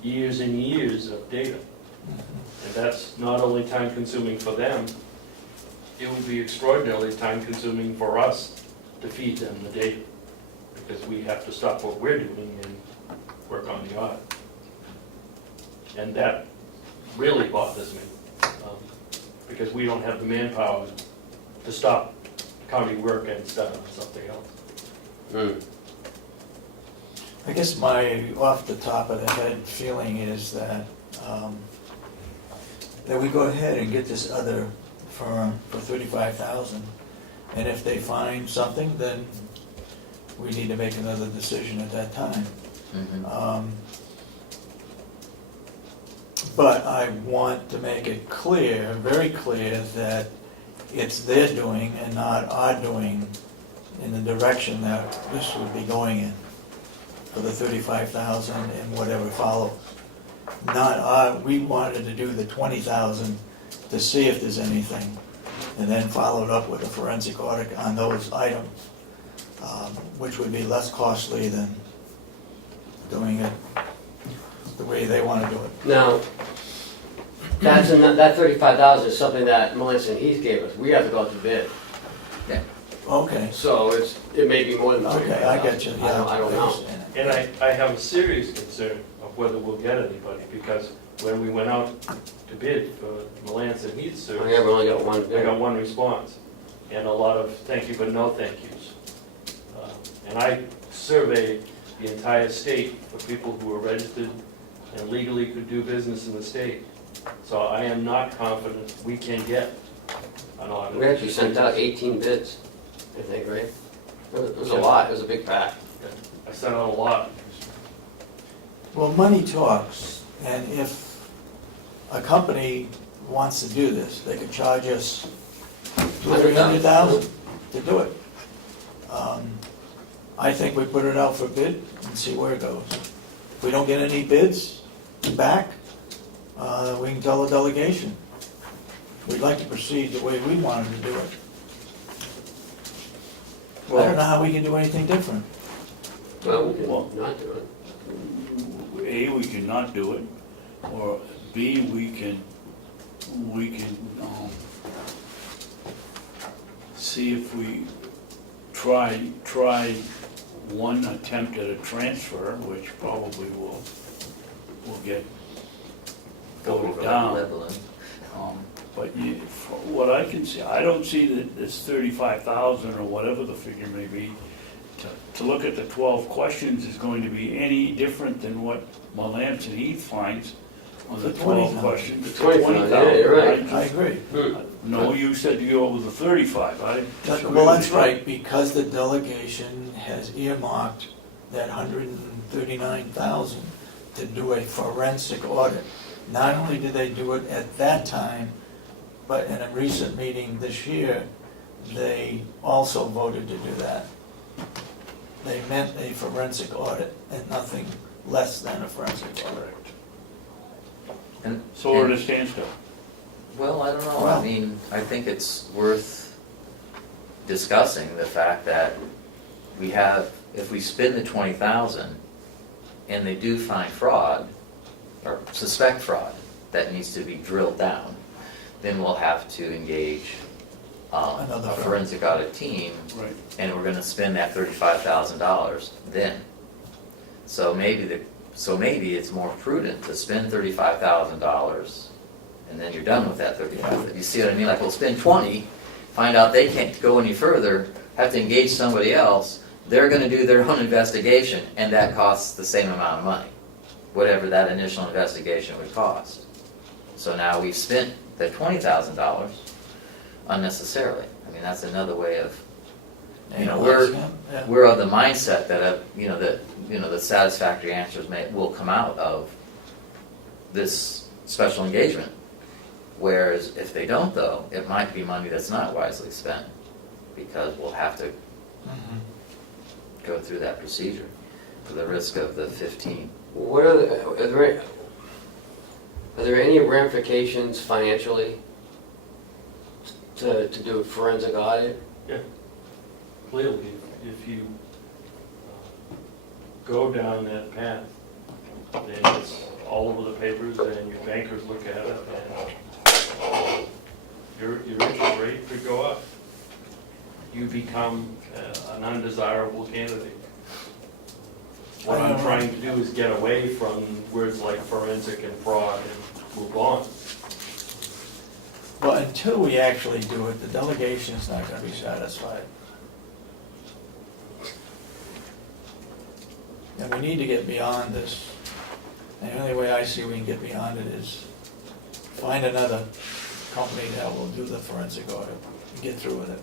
years and years of data. And that's not only time-consuming for them, it would be extraordinarily time-consuming for us to feed them the data. Because we have to stop what we're doing and work on the audit. And that really bothers me, because we don't have the manpower to stop county work and start on something else. Mm. I guess my off the top of the head feeling is that we go ahead and get this other firm for $35,000, and if they find something, then we need to make another decision at that time. Mhm. But I want to make it clear, very clear, that it's their doing and not our doing in the direction that this would be going in for the 35,000 and whatever follows. Not our, we wanted to do the 20,000 to see if there's anything, and then followed up with a forensic audit on those items, which would be less costly than doing it the way they want to do it. Now, that 35,000 is something that Melanson Heath gave us. We have to go out to bid. Okay, So it may be more than okay, 35,000. I get you, yeah. I don't know. understand. And I have a serious concern of whether we'll get anybody, because when we went out to bid for Melanson Heath I service, think I've only got one I bid. got one response, and a lot of thank you but no thank yous. And I surveyed the entire state for people who are registered and legally could do business in the state. So I am not confident we can get an audit. We actually sent out 18 bids, I think, right? It was a lot, it was a big pack. I sent out a lot. Well, money talks, and if a company wants to do this, they could charge us $300,000 to do it. I think we put it out for bid and see where it goes. If we don't get any bids back, we can tell the delegation. We'd like to proceed the way we wanted to do it. I don't know how we can do anything different. Well, we Well- can not do it. A, we can not do it, or B, we can see if we try one attempt at a transfer, which probably will get voted down. Leveling. But from what I can see, I don't see that this 35,000 or whatever the figure may be, to look at the 12 questions is going to be any different than what Melanson Heath finds on the The 12 20,000. questions. The 20,000, yeah, you're right. I agree. No, you said you go with the 35. I disagree Well, with that's you. right, because the delegation has earmarked that $139,000 to do a forensic audit. Not only did they do it at that time, but in a recent meeting this year, they also voted to do that. They meant a forensic audit and nothing less than a forensic audit. Correct. And- So we're and- at a standstill. Well, I don't know, Well- I mean, I think it's worth discussing the fact that we have, if we spend the 20,000 and they do find fraud, or suspect fraud, that needs to be drilled down, then we'll have to engage Another a firm. forensic audit team, Right. and we're gonna spend that $35,000 then. So maybe it's more prudent to spend $35,000 and then you're done with that 35. You see what I mean? Like, we'll spend 20, find out they can't go any further, have to engage somebody else, they're gonna do their own investigation, and that costs the same amount of money, whatever that initial investigation would cost. So now we've spent the $20,000 unnecessarily. I mean, that's another way of, you know, Yeah. we're of the mindset that, the satisfactory answers will come out of this special engagement. Whereas if they don't, though, it might be money that's not wisely spent, because we'll have to Mhm. go through that procedure for the risk of the 15. What are the, Are there any ramifications financially to do a forensic audit? Clearly, if you go down that path, then it's all over the papers and your bankers look at it and your interest rate could go up. You become an undesirable candidate. What I'm trying to do is get away from words like forensic and fraud and move on. Well, until we actually do it, the delegation is not gonna be satisfied. And we need to get beyond this. And the only way I see we can get beyond it is find another company that will do the forensic audit and get through with it.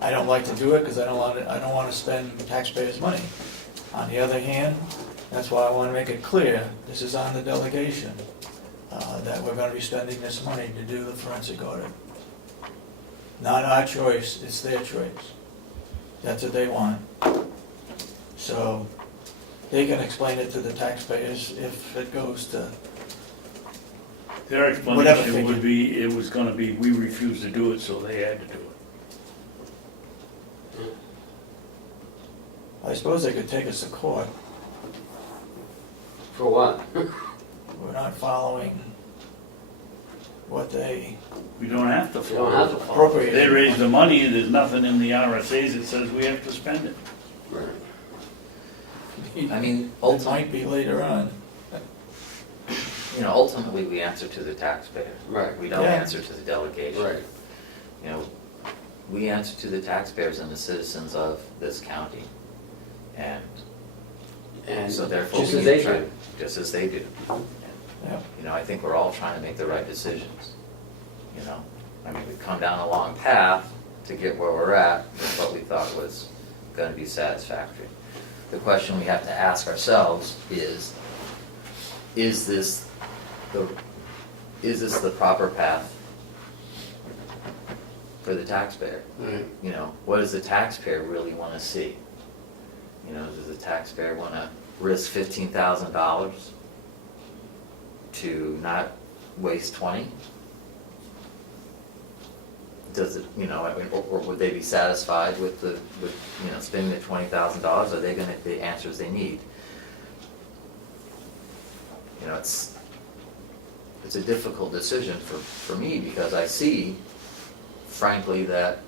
I don't like to do it because I don't want to spend taxpayers' money. On the other hand, that's why I want to make it clear, this is on the delegation, that we're going to be spending this money to do the forensic audit. Not our choice, it's their choice. That's what they want. So they can explain it to the taxpayers if it goes to, Their Whatever explanation figure. would be, it was gonna be, we refused to do it, so they had to do it. I suppose they could take us to court. For what? We're not following what they We don't have to You don't have follow. to follow. appropriated. They raise the money, there's nothing in the RSA's that says we have to spend it. I mean, It ultimately, might be later on. ultimately, we answer to the taxpayer. Right. We don't Yeah. answer to the delegation. Right. You know, we answer to the taxpayers and the citizens of this county. And so therefore, Just we as need they to try, do. just as they do. Yeah. You know, I think we're all trying to make the right decisions, you know? I mean, we've come down a long path to get where we're at with what we thought was gonna be satisfactory. The question we have to ask ourselves is this the proper path for the taxpayer? Right. You know, what does the taxpayer really wanna see? You know, does the taxpayer wanna risk $15,000 to not waste 20? Does it, you know, I mean, or would they be satisfied with spending the $20,000? Are they gonna get the answers they need? You know, it's a difficult decision for me because I see, frankly, that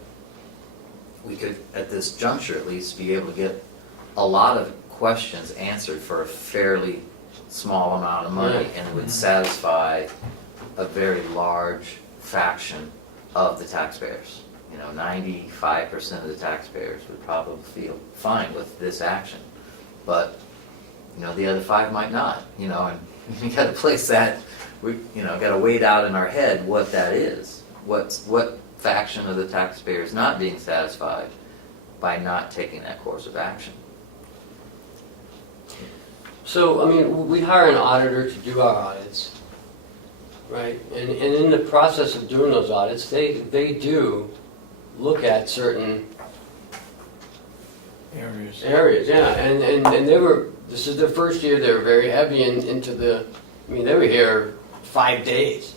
we could, at this juncture at least, be able to get a lot of questions answered for a fairly small amount of money, Yeah. and would satisfy a very large faction of the taxpayers. You know, 95% of the taxpayers would probably feel fine with this action. But, you know, the other 5 might not, you know, and we gotta place that, gotta wait out in our head what that is. What faction of the taxpayer is not being satisfied by not taking that course of action? So, I mean, we hire an auditor to do our audits, right? And in the process of doing those audits, they do look at certain Areas. yeah. And they were, this is their first year, they were very heavy into the, I mean, they were here 5 days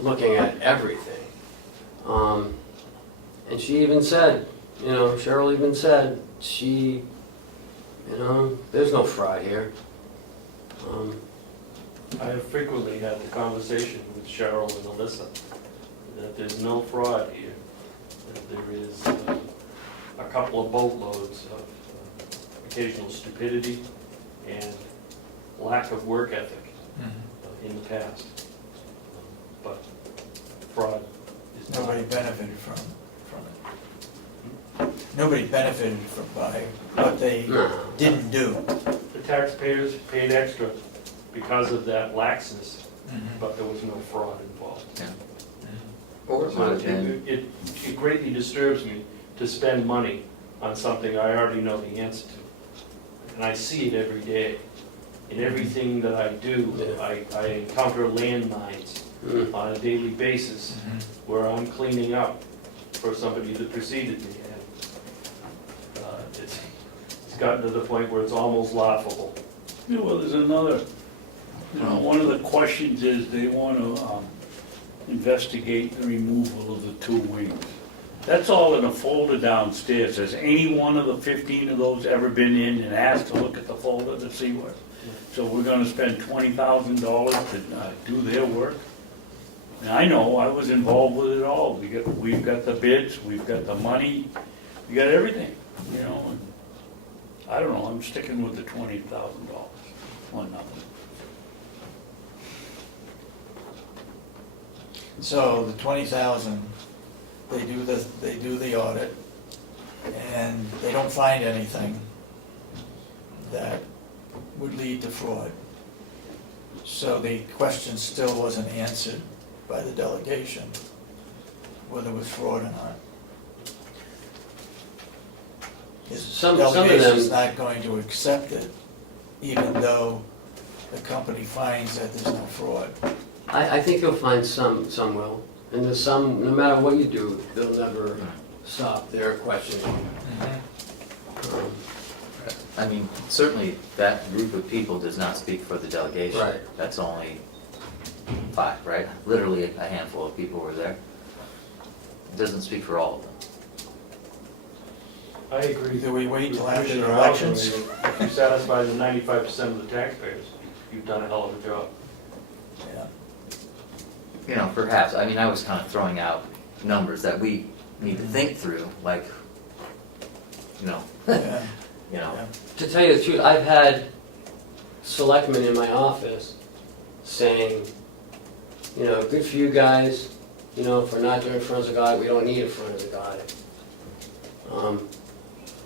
looking at everything. And she even said, Cheryl even said, there's no fraud here. I have frequently had the conversation with Cheryl and Alyssa that there's no fraud here. That there is a couple of boatloads of occasional stupidity and lack of work ethic in the past. But fraud is not. Nobody benefited from it. Nobody benefited by what they didn't do. The taxpayers paid extra because of that laxness, Mhm. but there was no fraud involved. Or it might have been, It greatly disturbs me to spend money on something I already know the answer to. And I see it every day. In everything that I do, I encounter landmines on a daily basis Mhm. where I'm cleaning up for somebody that preceded me. And it's gotten to the point where it's almost laughable. Yeah, well, there's another You know, one of the questions is they want to investigate the removal of the two wings. That's all in a folder downstairs. Has any one of the 15 of those ever been in and asked to look at the folder to see what? So we're gonna spend $20,000 to do their work? And I know, I was involved with it all. We've got the bids, we've got the money, we got everything, you know? And I don't know, I'm sticking with the $20,000 on nothing. So the 20,000, they do the audit, and they don't find anything that would lead to fraud. So the question still wasn't answered by the delegation, whether it was fraud or not. Some The of them- delegation's not going to accept it, even though the company finds that there's no fraud. I think you'll find some will. And there's some, no matter what you do, they'll never stop their questioning. I mean, certainly that group of people does not speak for the delegation. Right. That's only 5, right? Literally a handful of people were there. It doesn't speak for all of them. I agree. Do we wait till after the Commissioner elections? Ahlgren, if you satisfy the 95% of the taxpayers, you've done a hell of a job. Yeah. You know, perhaps, I mean, I was kind of throwing out numbers that we need to think through, like, you know, Yeah. you know. Yeah. To tell you the truth, I've had selectmen in my office saying, you know, good for you guys, you know, for not doing a forensic audit, we don't need a forensic audit.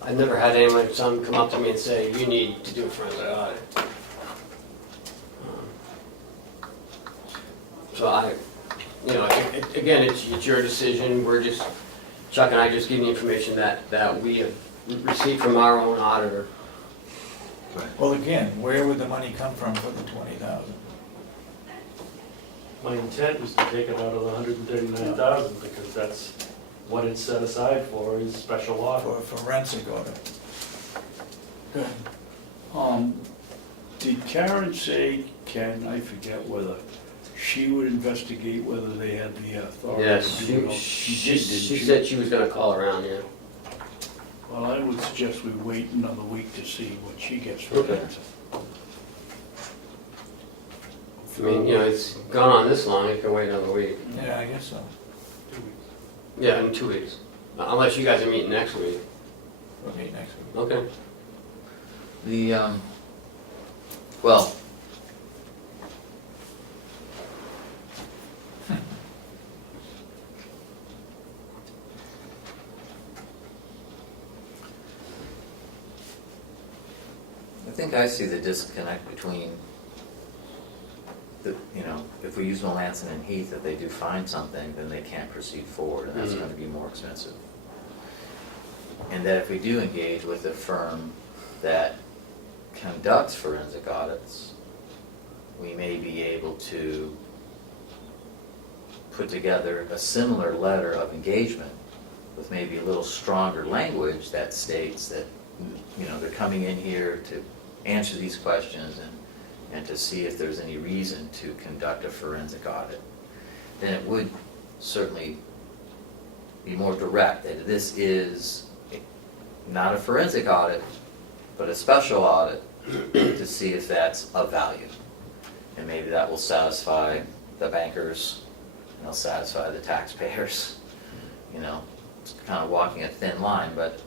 I've never had anyone, some come up to me and say, you need to do a forensic audit. So I, you know, again, it's your decision, we're just, Chuck and I just give you information that we have received from our own auditor. Well, again, where would the money come from for the 20,000? My intent was to take it out of the 139,000 because that's what it's set aside for, is special audit. For forensic audit? Good. Did Karen say, Ken, I forget whether she would investigate whether they had the authority Yes, to do it all? She did, didn't she said she was gonna call around, yeah. Well, I would suggest we wait another week to see what she gets for Okay. that. I mean, you know, it's gone on this long, it can wait another week. Yeah, I guess so. Yeah, in 2 weeks. Unless you guys are meeting next week. We'll meet next week. Okay. The, well, I think I see the disconnect between the, you know, if we use Melanson and Heath, if they do find something, then they can't proceed forward, and that's Mhm. gonna be more expensive. And that if we do engage with a firm that conducts forensic audits, we may be able to put together a similar letter of engagement with maybe a little stronger language that states that, you know, they're coming in here to answer these questions and to see if there's any reason to conduct a forensic audit. Then it would certainly be more direct, that this is not a forensic audit, but a special audit to see if that's of value. And maybe that will satisfy the bankers, and it'll satisfy the taxpayers. You know, it's kind of walking a thin line, but,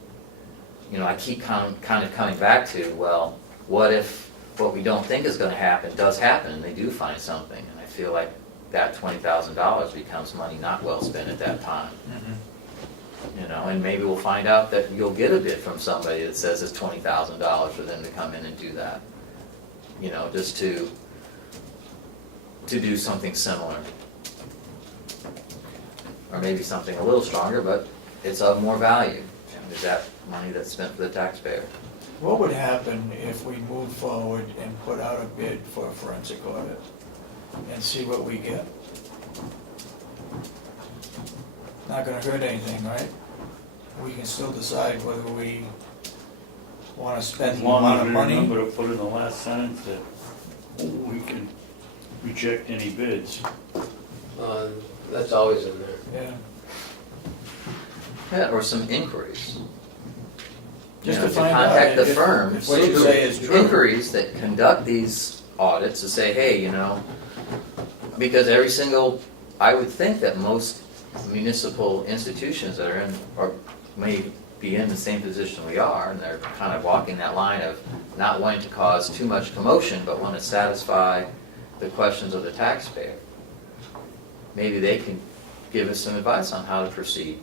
you know, I keep kind of coming back to, well, what if what we don't think is gonna happen does happen, and they do find something? And I feel like that $20,000 becomes money not well spent at that time. You know, and maybe we'll find out that you'll get a bid from somebody that says it's $20,000 for them to come in and do that. You know, just to do something similar. Or maybe something a little stronger, but it's of more value. And is that money that's spent for the taxpayer? What would happen if we move forward and put out a bid for a forensic audit and see what we get? Not gonna hurt anything, right? We can still decide whether we wanna spend As the long amount as of we money. remember to put in the last sentence that we can reject any bids. That's always in there. Yeah. Yeah, or some inquiries. You Just know, to find out contact the if firms. what you say is true. Inquiries that conduct these audits to say, hey, you know, because every single, I would think that most municipal institutions that are in, or may be in the same position we are, and they're kind of walking that line of not wanting to cause too much commotion, but want to satisfy the questions of the taxpayer. Maybe they can give us some advice on how to proceed.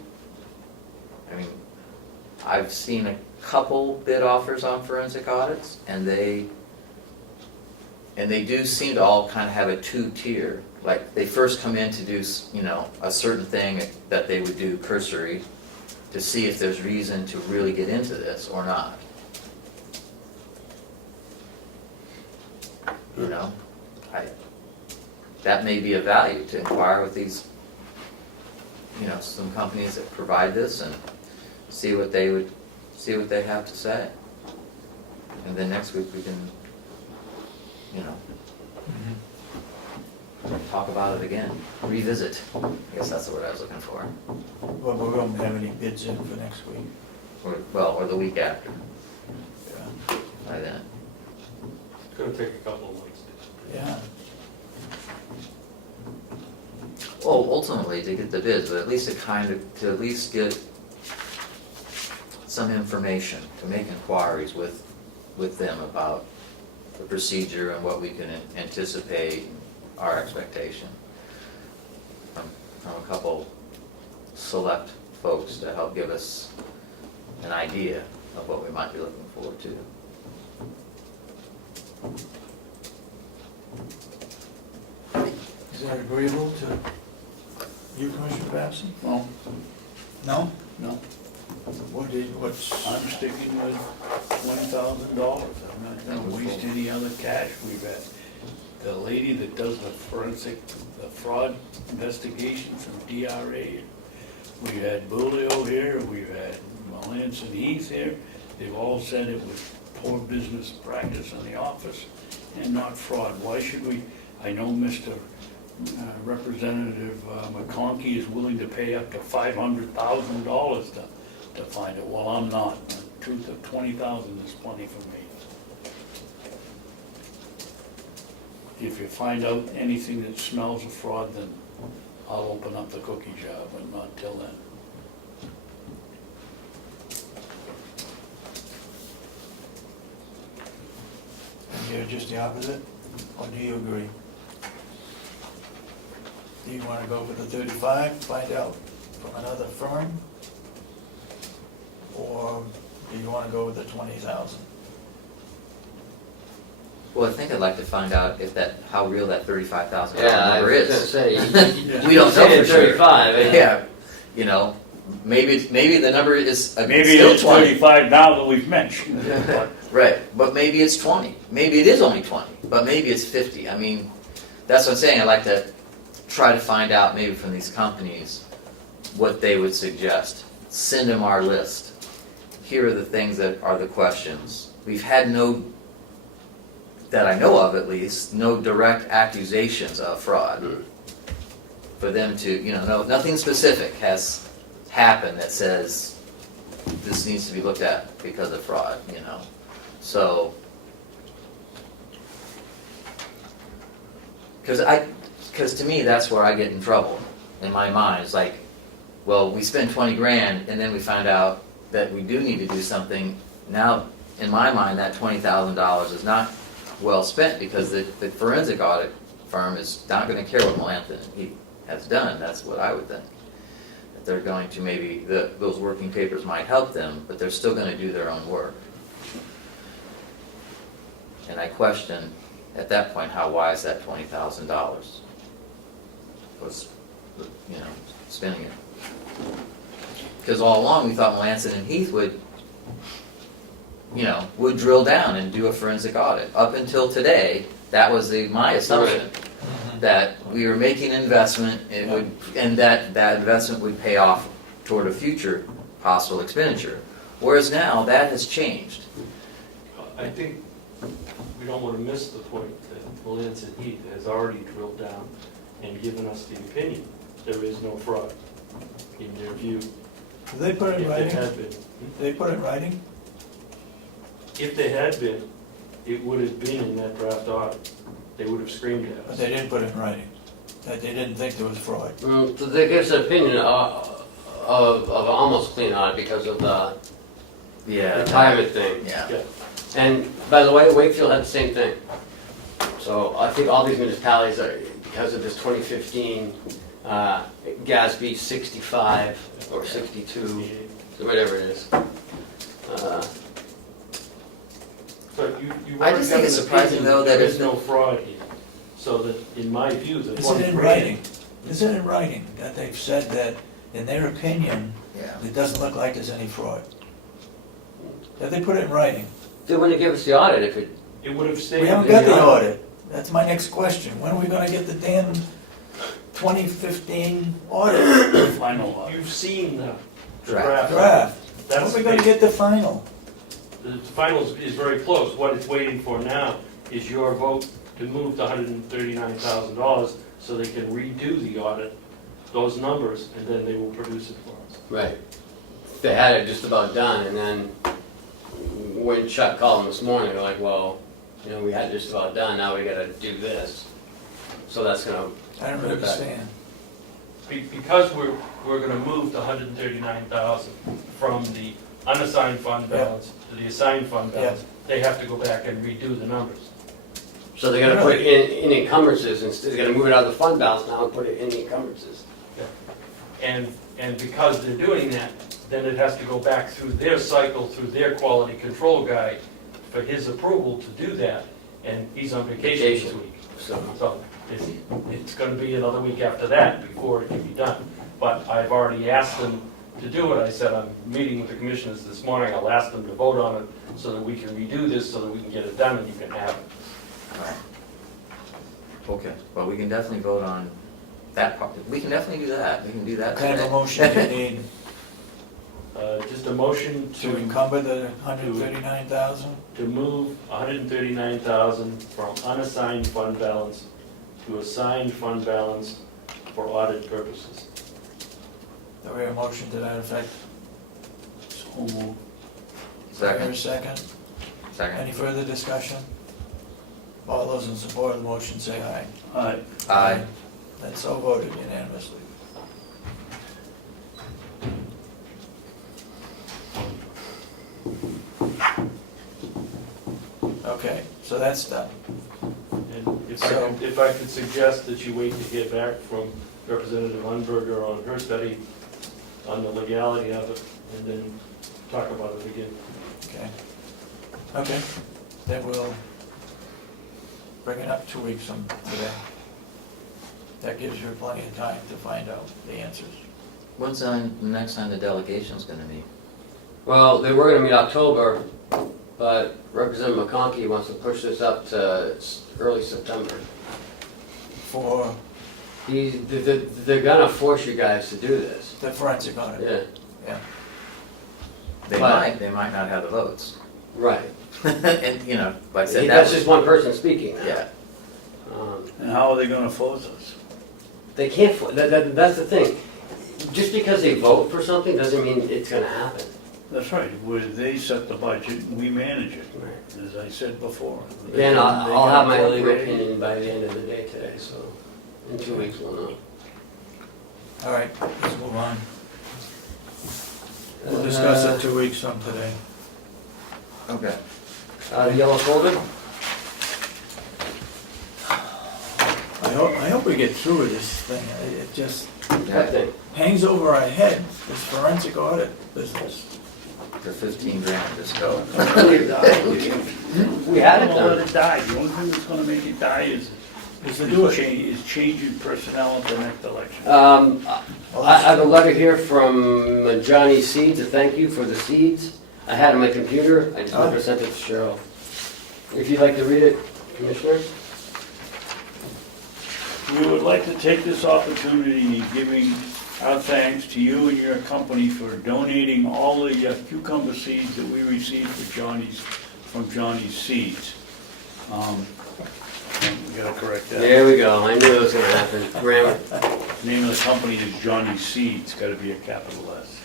I mean, I've seen a couple bid offers on forensic audits, and they do seem to all kind of have a two-tier. Like, they first come in to do, you know, a certain thing that they would do cursory to see if there's reason to really get into this or not. You know, that may be of value to inquire with these, you know, some companies that provide this and see what they have to say. And then next week we can, you know, talk about it again, revisit. I guess that's the word I was looking for. Well, we won't have any bids in for next week. Or the week after, Yeah. by then. It's gonna take a couple of months. Yeah. Well, ultimately to get the bids, but at least to at least get some information, to make inquiries with them about the procedure and what we can anticipate, our expectation from a couple select folks to help give us an idea of what we might be looking forward to. Is that agreeable to you, Commissioner Babson? Well, No? no, What's? I'm sticking with $20,000. I'm not gonna waste any other cash. We've had the lady that does the fraud investigations from DRA. We had Bulio here, we've had Melanson Heath here. They've all said it was poor business practice in the office and not fraud. Why should we, I know Mr. Representative McConkey is willing to pay up to $500,000 to find it. Well, I'm not. The truth of $20,000 is plenty for me. If you find out anything that smells of fraud, then I'll open up the cookie jar, but not till then. And you're just the opposite? Or do you agree? Do you want to go for the 35, find out from another firm? Or do you want to go with the 20,000? Well, I think I'd like to find out if how real that $35,000 Yeah, I number was is. gonna say, We don't know you for said sure. 35, Yeah, you know, maybe the number is Maybe still it's 20. 35 now that we've mentioned. But Right, but maybe it's 20. Maybe it is only 20, but maybe it's 50. I mean, that's what I'm saying. I'd like to try to find out maybe from these companies what they would suggest. Send them our list. Here are the things that are the questions. We've had no, that I know of at least, no direct accusations of fraud. For them to, you know, nothing specific has happened that says this needs to be looked at because of fraud, you know. So, because to me, that's where I get in trouble in my mind. It's like, well, we spend 20 grand and then we find out that we do need to do something. Now, in my mind, that $20,000 is not well spent because the forensic audit firm is not going to care what Melanson and Heath has done. That's what I would think. That they're going to maybe, those working papers might help them, but they're still going to do their own work. And I question, at that point, how wise that $20,000 was, you know, spending it. Because all along we thought Melanson and Heath would drill down and do a forensic audit. Up until today, that was my assumption, that we were making an investment and that investment would pay off toward a future possible expenditure. Whereas now, that has changed. I think we don't want to miss the point that Melanson Heath has already drilled down and given us the opinion. There is no fraud in their view. Do they put it in If there writing? had been. They put it in writing? If there had been, it would have been in that draft audit. They would have screamed at But us. they didn't put it in writing, that they didn't think there was fraud. So they give us an opinion of almost clean audit because of the Yeah. retirement thing. Yeah. Yeah. And by the way, Wakefield had the same thing. So I think all these municipalities are, because of this 2015 GASB 65 or 62, whatever it is. But you I already just have think it's an surprising, opinion though, that there is it's no fraud here. So that, in my view, the Is one it in grand- writing? Is it in writing that they've said that, in their opinion, Yeah. it doesn't look like there's any fraud? That they put it in writing? They wouldn't give us the audit if it, It would have stayed. We haven't in got the audit. audit. That's my next question. When are we gonna get the damn 2015 audit Final audit. You've seen the Draft. draft? When That's are we gonna get the final? The final is very close. What it's waiting for now is your vote to move the $139,000 so they can redo the audit, those numbers, and then they will produce it for us. right. They had it just about done, and then when Chuck called them this morning, they're like, well, you know, we had it just about done, now we gotta do this. So that's gonna, I don't understand. Because we're gonna move the $139,000 from the unassigned fund Yeah. balance to the assigned fund Yeah. balance, they have to go back and redo the numbers. so they're gonna put it in encumbrances, instead, they're gonna move it out of the fund balance now and put it in the encumbrances. And because they're doing that, then it has to go back through their cycle, through their quality control guy for his approval to do that, and he's on vacation this Vacation. week. So, So it's gonna be another week after that before it can be done. But I've already asked them to do it. I said, I'm meeting with the commissioners this morning, I'll ask them to vote on it so that we can redo this, so that we can get it done and you can have it. Alright. Okay, well, we can definitely vote on that part. We can definitely do that. We can do that What kind of a today. motion do you need Just a motion to encumber the 139,000? to move 139,000 from unassigned fund balance to assigned fund balance for audit purposes. Do we have a motion to that effect? So moved. Do I hear Second, a second? second. Any further discussion? All those in support of the motion say aye. Aye. Aye. That's so voted unanimously. Okay, so that's done. And So- if I could suggest that you wait to hear back from Representative Unberger on her study on the legality of it, and then talk about it again. Okay. Okay, then we'll bring it up 2 weeks from today. That gives you plenty of time to find out the answers. When's the next time the delegation's gonna meet? well, they were gonna meet October, but Representative McConkey wants to push this up to early September. For They're gonna force you guys to do this. the forensic audit. Yeah, They But- might not have the votes. right. And, you know, like I said, that That's was, just one person speaking now. yeah. And how are they gonna force us? They can't, that's the thing. Just because they vote for something doesn't mean it's gonna happen. That's right, where they set the budget and we manage it, as I said before. Then I'll They have my legal appropriate- opinion by the end of the day today, so in 2 weeks we'll know. All right, let's move on. We'll discuss it 2 weeks from today. Okay. The yellow folder? I hope we get through with this thing. It just That thing. hangs over our head, this forensic audit business. For 15 grand, just go. We had it Don't let done. it die, the only thing that's gonna make it die is to do it. changing personnel at the next election. I have a letter here from Johnny Seeds, a thank you for the seeds. I had it on my computer, I just never sent it to Cheryl. If you'd like to read it, Commissioner? We would like to take this opportunity giving our thanks to you and your company for donating all the cucumber seeds that we received from Johnny's Seeds. We gotta correct that. There we go, I knew it was gonna happen. Grammar. Name of the company is Johnny Seeds, gotta be a capital S.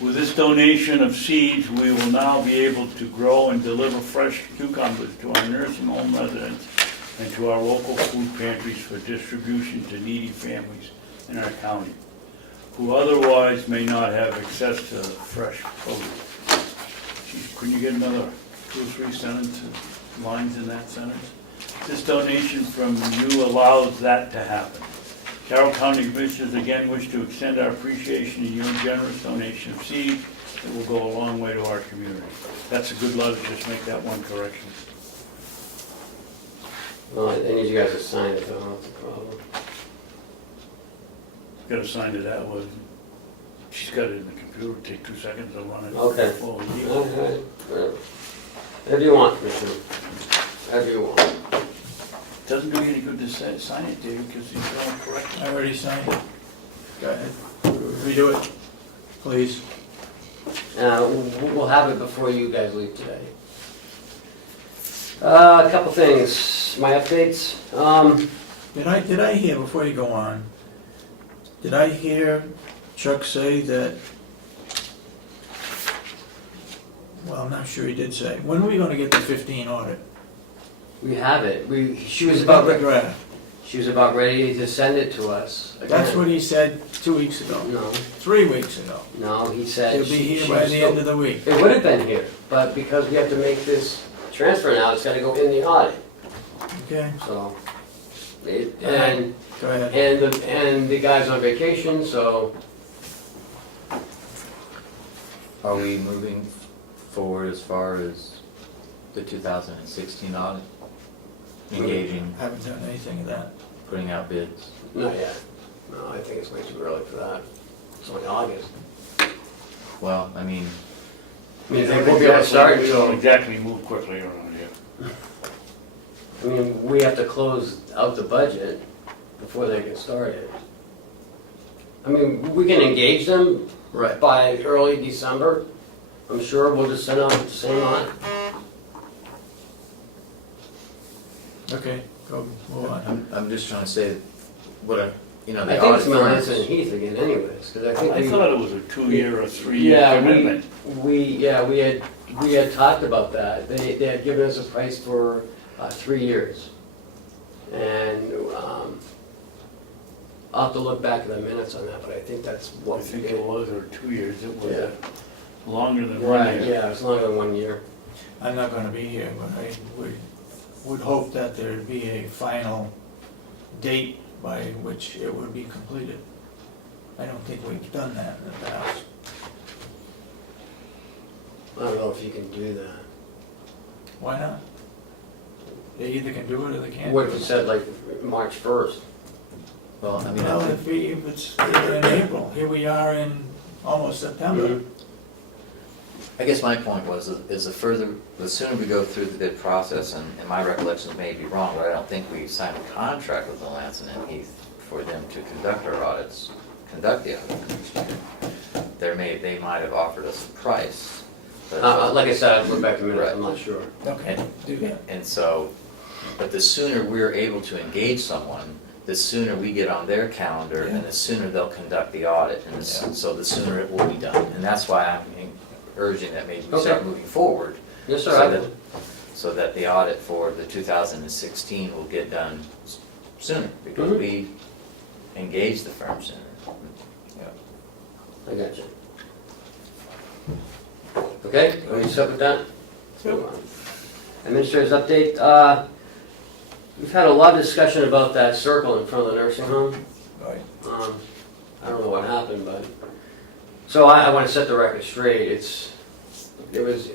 With this donation of seeds, we will now be able to grow and deliver fresh cucumbers to our nursing home residents and to our local food pantries for distribution to needy families in our county, who otherwise may not have access to fresh produce. Geez, couldn't you get another 2 or 3 sentences, lines in that sentence? This donation from you allows that to happen. Carroll County Commissioners again wish to extend our appreciation to your generous donation of seeds that will go a long way to our community. That's a good letter, just make that one correction. Well, I need you guys to sign it, though, that's the problem. Got to sign to that one. She's got it in the computer, take 2 seconds to run it. Okay. Before we leave. All right, whatever. Whatever you want, Commissioner. Whatever you want. Doesn't do you any good to sign it, David, because he's going correct. I already signed it. Go ahead, redo it, please. We'll have it before you guys leave today. A couple things, my updates. Did I hear, before you go on, did I hear Chuck say that, well, I'm not sure he did say, when are we gonna get the 15 audit? We have it. She was About about the draft. She was about ready to send it to us. That's again. what he said 2 weeks ago, No, 3 weeks ago. no, he said. It'll be here by the end of the week. It would have been here, but because we have to make this transfer now, it's gotta go in the audit, Okay, so. And, go ahead. and the guy's on vacation, so, Are we moving forward as far as the 2016 audit? Engaging, Haven't done anything of that. putting out bids? not yet. No, I think it's way too early for that. It's only August. Well, I mean, I mean, they won't be able to start We don't until, exactly move quickly around here. I mean, we have to close out the budget before they get started. I mean, we can engage them right. by early December. I'm sure we'll just send out the same audit. Okay, go, move on. I'm just trying to say, what a, you know, I the think audit it's Melanson and firms. Heath again anyways, because I think I we. thought it was a 2-year or 3-year Yeah, commitment. we had talked about that. They had given us a price for 3 years. And I'll have to look back at the minutes on that, but I think that's what I we think did. it was, or 2 years, it was Yeah. longer than 1 Right, year. yeah, it's longer than 1 year. I'm not gonna be here, but I would hope that there'd be a final date by which it would be completed. I don't think we've done that in the past. I don't know if you can do that. Why not? They either can do it or they can't. What do if you it. said like March 1st? Well, I mean, Well, I if it's here in April, here we are in almost September. I guess my point was, is the sooner we go through the bid process, and my recollections may be wrong, but I don't think we signed a contract with Melanson and Heath for them to conduct our audits, conduct the audit. They might have offered us a price. But Like I said, I'd look back a minute, I'm Right. not sure. Okay, do that. And so, but the sooner we're able to engage someone, the sooner we get on their calendar, and the sooner they'll conduct the audit, and so the sooner it will be done. And that's why I'm urging that maybe we start Okay. moving forward. Yes, sir, So I that- will. So that the audit for the 2016 will get done sooner, because Mhm. we engage the firm sooner. I got you. Okay, are you set with that? Administrator's update, we've had a lot of discussion about that circle in front of the nursing home. Right. I don't know what happened, but, so I want to set the record straight. It was,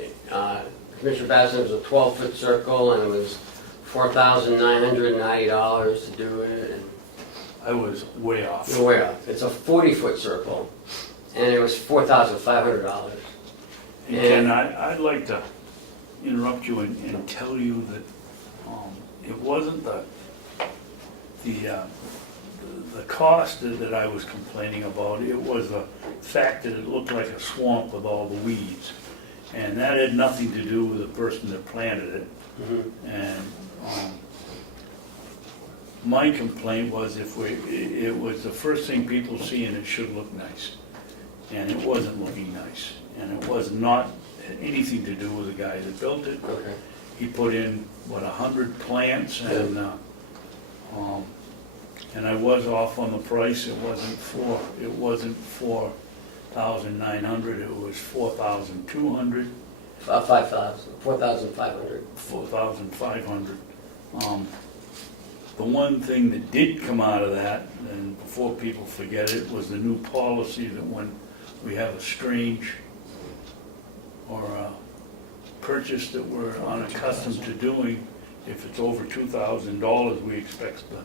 Commissioner Babson, it was a 12-foot circle, and it was $4,990 to do it, and I was way off. you're way off. It's a 40-foot circle, and it was $4,500. And Ken, I'd like to interrupt you and tell you that it wasn't the cost that I was complaining about. It was the fact that it looked like a swamp with all the weeds. And that had nothing to do with the person that planted it. Mhm. And my complaint was it was the first thing people see and it should look nice. And it wasn't looking nice. And it was not anything to do with the guy that built it. Okay. He put in, 100 plants and I was off on the price. It wasn't 4,900, it was 4,200. 5,000, 4,500. 4,500. The one thing that did come out of that, and before people forget it, was the new policy that when we have a strange or a purchase that we're unaccustomed to doing, if it's over $2,000, we expect the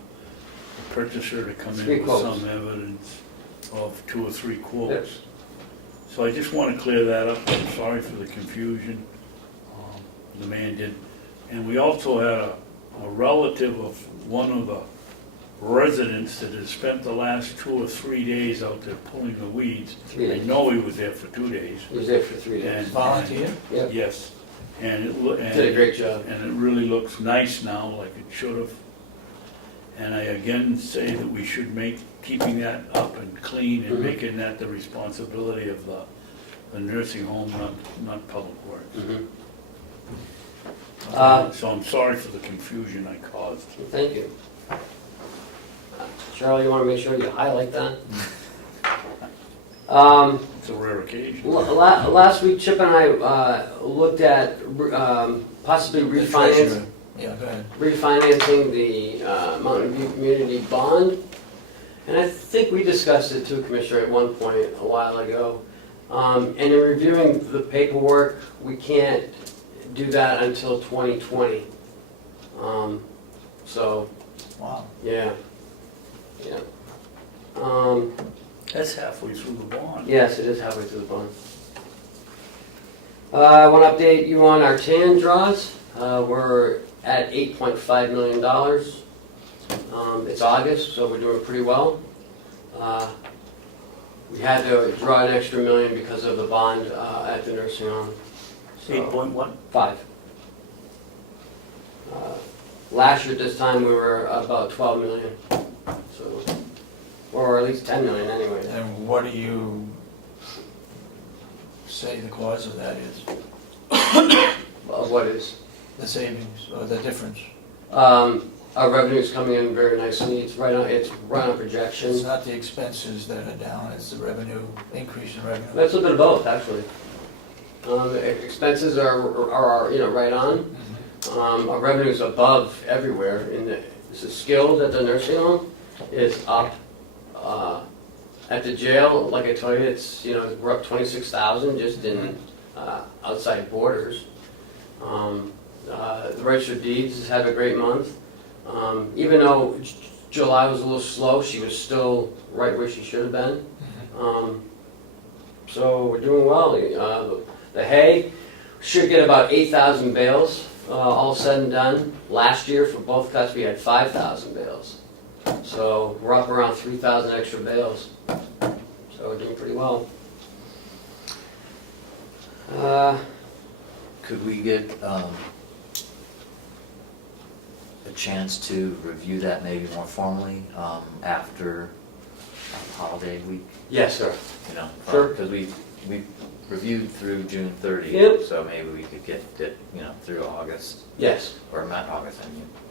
purchaser to come Three in with quotes. some evidence of 2 or 3 quotes. So I just want to clear that up. I'm sorry for the confusion. The man did. And we also had a relative of one of the residents that had spent the last 2 or 3 days out there pulling the weeds. 3 I days. know he was there for 2 days. He was there for 3 days. And- Volunteer? Yep. Yes. And Did a great job. And it really looks nice now, like it should have. And I again say that we should make keeping that up and clean and Mhm. making that the responsibility of the nursing home, not public works. Mhm. So I'm sorry for the confusion I caused. Thank you. Charlie, you want to make sure you highlight that? It's a rare occasion. Last week, Chip and I looked at possibly The refinancing. treasurer. Yeah, go ahead. Refinancing the Mountain View Community Bond. And I think we discussed it too, Commissioner, at one point a while ago. And in reviewing the paperwork, we can't do that until 2020. So, Wow. yeah. That's halfway through the bond. Yes, it is halfway through the bond. I want to update you on our TAN draws. We're at $8.5 million. It's August, so we're doing pretty well. We had to draw an extra $1 million because of the bond at the nursing home. So, 8.1? 5. Last year at this time, we were about 12 million. So, or at least 10 million anyway. And what do you say the cause of that is? What is? The savings or the difference? Our revenue's coming in very nicely. It's right on It's projection. not the expenses that are down, it's the revenue, increase in revenue. That's a bit of both, actually. Expenses are right on. Our revenue's above everywhere. The skilled at the nursing home is up. At the jail, like I told you, we're up 26,000 just in outside borders. The registered deeds has had a great month. Even though July was a little slow, she was still right where she should have been. So we're doing well. The hay should get about 8,000 bales, all said and done. Last year for both cuts we had 5,000 bales. So we're up around 3,000 extra bales. So we're doing pretty well. Could we get a chance to review that maybe more formally after holiday week? Yes, sir. Sure. Because we reviewed through June 30th, Yep. so maybe we could get it, through August, Yes, or not August,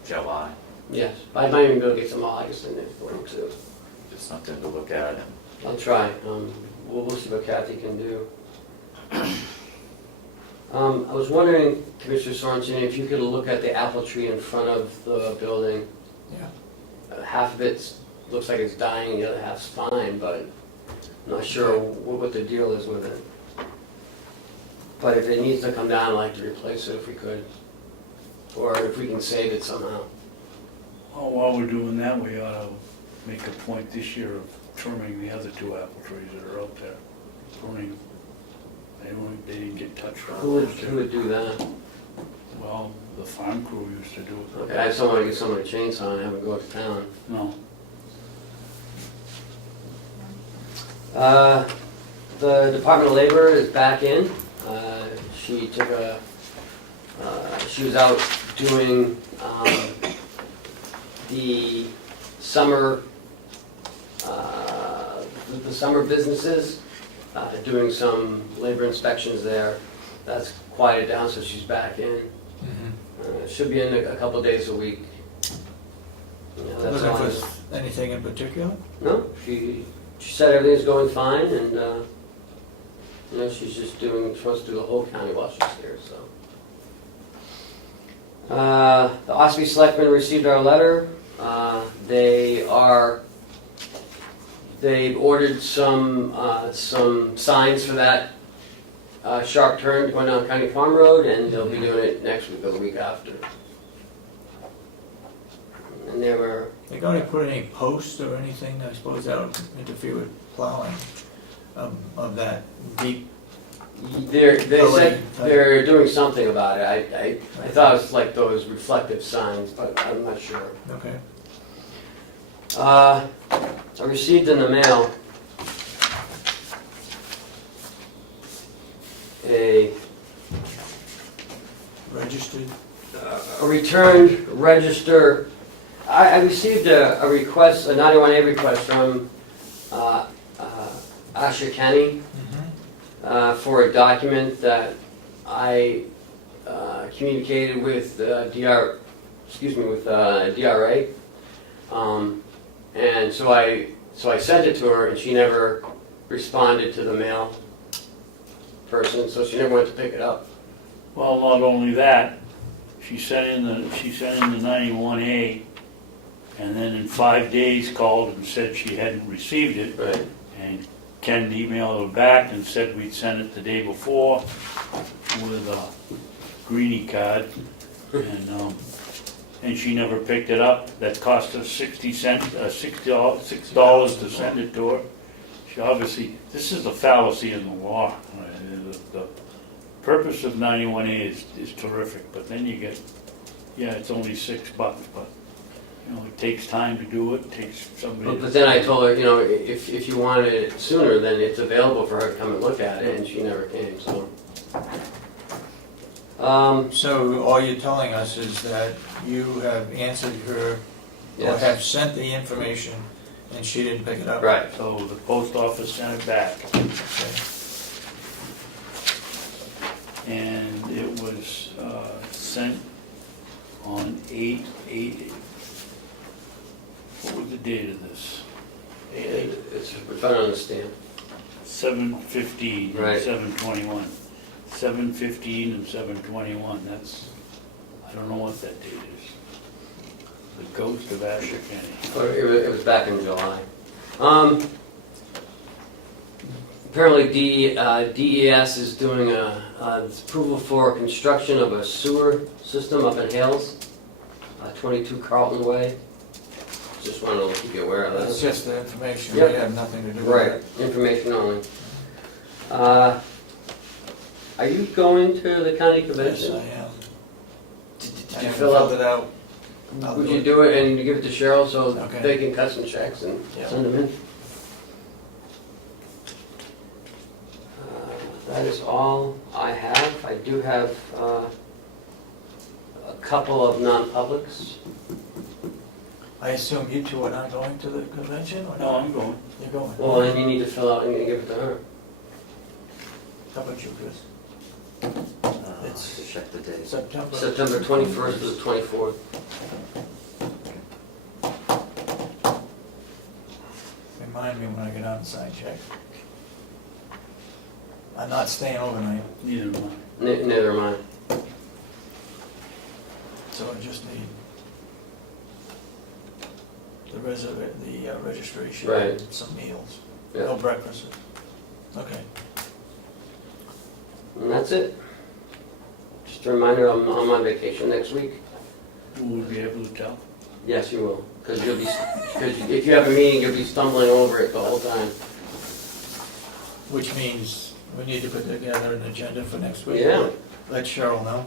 July. yes. I might even be able to get some August in there for him too. Just something to look at and I'll try. We'll see what Kathy can do. I was wondering, Commissioner Sorensen, if you could look at the apple tree in front of the building. Yeah. Half of it looks like it's dying, the other half's fine, but I'm not sure what the deal is with it. But if it needs to come down, I'd like to replace it if we could. Or if we can save it somehow. Well, while we're doing that, we ought to make a point this year of trimming the other 2 apple trees that are out there. Pruning. They didn't get touched. Who would do that? Well, the farm crew used to do it. Okay, I just don't want to get someone a chainsaw and have them go to town. No. The Department of Labor is back in. she took she was out doing the summer, the summer businesses, doing some labor inspections there. That's quieted down, so she's back in. Should be in a couple days a week. You know, that's Looking all. for anything in particular? No, she said everything's going fine, and you know, she's just doing, she wants to do the whole county while she's here, so. The Ossipee Selectmen received our letter. They've ordered some signs for that sharp turn going down County Farm Road, and they'll be doing it next week or the week after. And they were, They going to put any posts or anything, I suppose that would interfere with plowing of that deep? they said they're doing something about it. I thought it was like those reflective signs, but I'm not sure. Okay. I received in the mail a Registered? returned register. I received a request, a 91A request from Asher County for a document that I communicated with DRA. And so I sent it to her, and she never responded to the mail person, so she never went to pick it up. Well, not only that, she sent in the 91A, and then in 5 days called and said she hadn't received it. Right. And Ken emailed her back and said we'd sent it the day before with a greenie card, and she never picked it up. That cost us $6 to send it to her. She obviously, this is a fallacy in the law. The purpose of 91A is terrific, but then you get, yeah, it's only $6, but you know, it takes time to do it, takes somebody. But then I told her, you know, if you wanted it sooner, then it's available for her to come and look at it, and she never came, so. So all you're telling us is that you have answered her, or Yes. have sent the information, and she didn't pick it up? Right. So the post office sent it back, Okay. and it was sent on 8/8. What was the date of this? It's found on the stamp. 7/15 and Right. 7/21. 7/15 and 7/21, that's, I don't know what that date is. The ghost of Asher County. Or it was back in July. Apparently DES is doing a approval for construction of a sewer system up in Hales, 22 Carlton Way. Just wanted to keep you aware of That's that. just the information, Yep. we have nothing to do with Right, it. information only. Are you going to the county Yes, convention? I am. Did I you haven't fill filled out? it out. I'll Would do you it. do it and give it to Cheryl so Okay. they can cut some checks and Yeah. send them in? That is all I have. I do have a couple of non-publics. I assume you two are not going to the convention, or No, not? I'm going. You're going? Well, then you need to fill out and give it to her. How about you, Chris? Let's check the date. September? September 21st to the 24th. Remind me when I get out and sign check. I'm not staying overnight, Neither am I. Neither am I. so I just need the registration. Right. And some meals. Yeah. No breakfast. Okay. And that's it. Just a reminder, I'm on vacation next week. Will we be able to tell? Yes, you will. Because if you have a meeting, you'll be stumbling over it the whole time. Which means we need to put together an agenda for next week. Yeah. Let Cheryl know.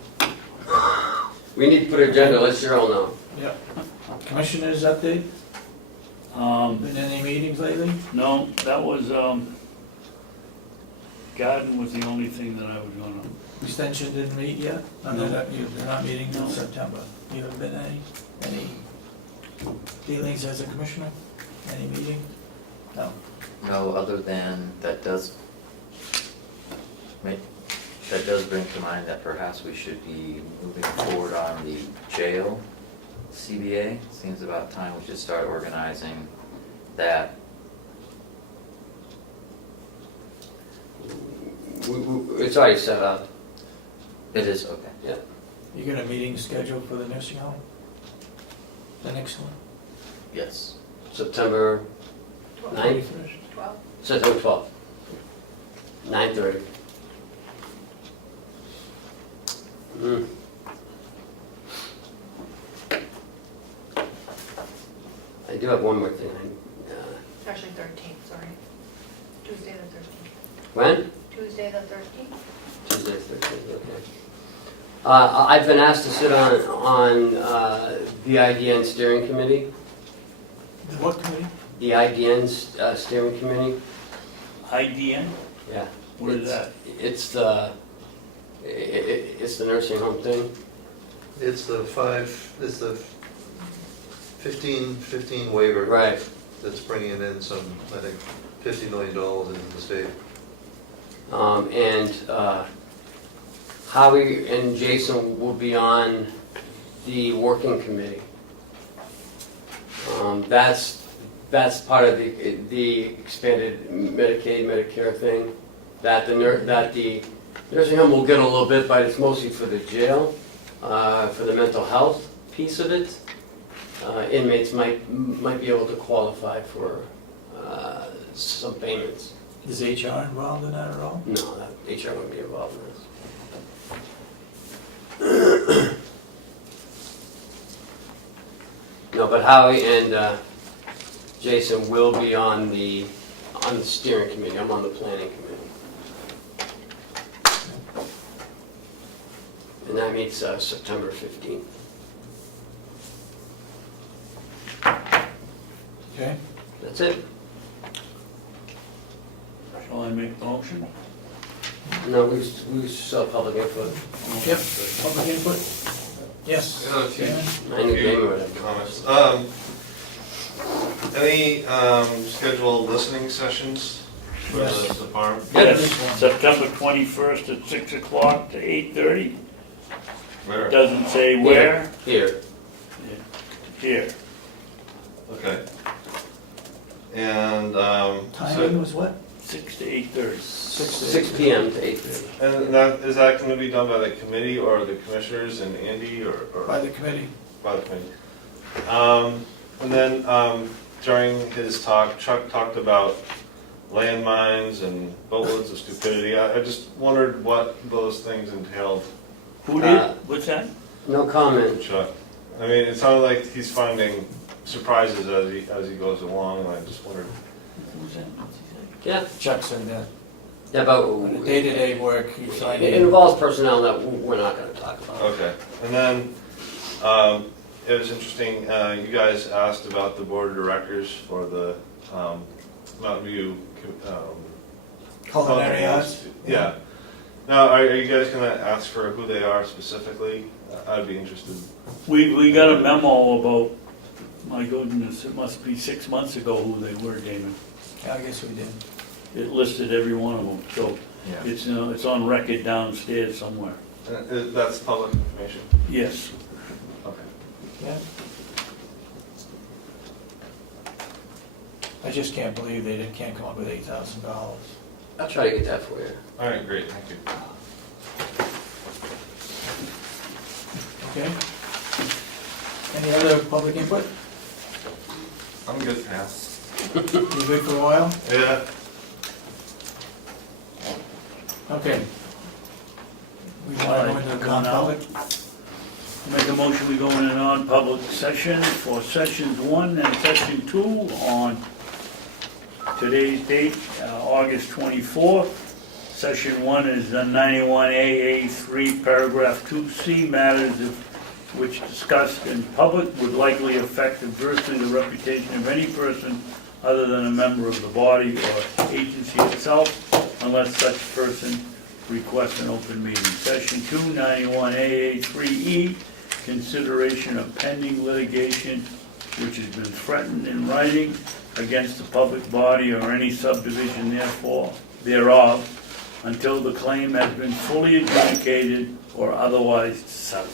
We need to put an agenda, let Cheryl know. Yep. Commissioners update? Been any meetings lately? No, that was, garden was the only thing that I was gonna Extension didn't meet yet? And they're not meeting until No. September. You haven't been any dealings as a commissioner? Any meeting? No. No, other than that does bring to mind that perhaps we should be moving forward on the jail CBA. Seems about time we should start organizing that. It's already set up. It is, okay. You got a meeting scheduled for the nursing home? The next one? Yes. September 9th, 12. September 12th, 9:30. I do have one more thing. Actually 13th, sorry. Tuesday the 13th. When? Tuesday the 13th? Tuesday, 13th, okay. I've been asked to sit on the IDN steering committee. The what committee? The IDN steering committee. IDN? Yeah. What is that? It's the nursing home thing. It's the 15 waiver. Right. That's bringing in some, I think, $50 million into the state. And Howie and Jason will be on the working committee. That's part of the expanded Medicaid, Medicare thing. That the nursing home will get a little bit, but it's mostly for the jail, for the mental health piece of it. Inmates might be able to qualify for some payments. Is HR involved in that at all? No, HR wouldn't be involved in this. No, but Howie and Jason will be on the steering committee. I'm on the planning committee. And that meets September 15th. Okay. That's it. Shall I make the motion? No, we saw public input. Yep, public input? Yes. I got a few- Dan? I knew Damon would have. Comments. Any scheduled listening sessions for Yes. the farm? Yes, This one. September 21st at 6 o'clock to 8:30. Where? Doesn't say where. Here. Here. Okay. And, Timing was what? 6 to 8:30. 6 p.m. to 8:30. and now, is that gonna be done by the committee or the commissioners and Andy or? By the committee. By the committee. And then, during his talk, Chuck talked about landmines and boatloads of stupidity. I just wondered what those things entailed, Who did? What's that? No comment. Chuck. I mean, it sounded like he's finding surprises as he goes along, and I just wondered. Who's that? Yeah. Chuck said that. Yeah, but On the day-to-day work, he's it finding. involves personnel that we're not going to talk about. Okay, and then, it was interesting, you guys asked about the board of directors for the, Mountain View, Culinary arts. Yeah. Now, are you guys gonna ask for who they are specifically? I'd be interested. We got a memo about, my goodness, it must be 6 months ago who they were, Damon. Yeah, I guess we did. It listed every one of them, so Yeah. it's on record downstairs somewhere. That's public information? Yes. Okay. Yeah. I just can't believe they can't come up with $8,000. I'll try to get that for you. All right, great, thank you. Okay. Any other public input? I'm good for now. You good for a while? Yeah. Okay. We want to go into Go now. non-public? Make a motion, we go in a non-public session for sessions 1 and session 2 on today's date, August 24th. Session 1 is the 91AA3, paragraph 2C, matters of which discussed in public would likely affect adversely the reputation of any person other than a member of the body or agency itself, unless such person request an open meeting. Session 291AA3E, consideration of pending litigation which has been threatened in writing against the public body or any subdivision thereof, until the claim has been fully adjudicated or otherwise settled.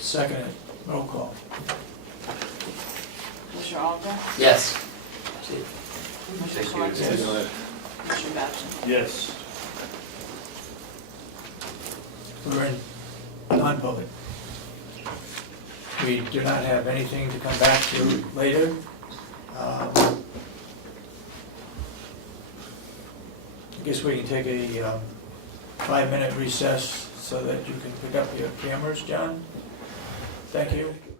Second it, roll call. Commissioner Ahlgren? Yes. Commissioner Sorensen? Commissioner Babson? Yes. We're in non-public. We do not have anything to come back to later. I guess we can take a 5-minute recess so that you can pick up your cameras, John. Thank you.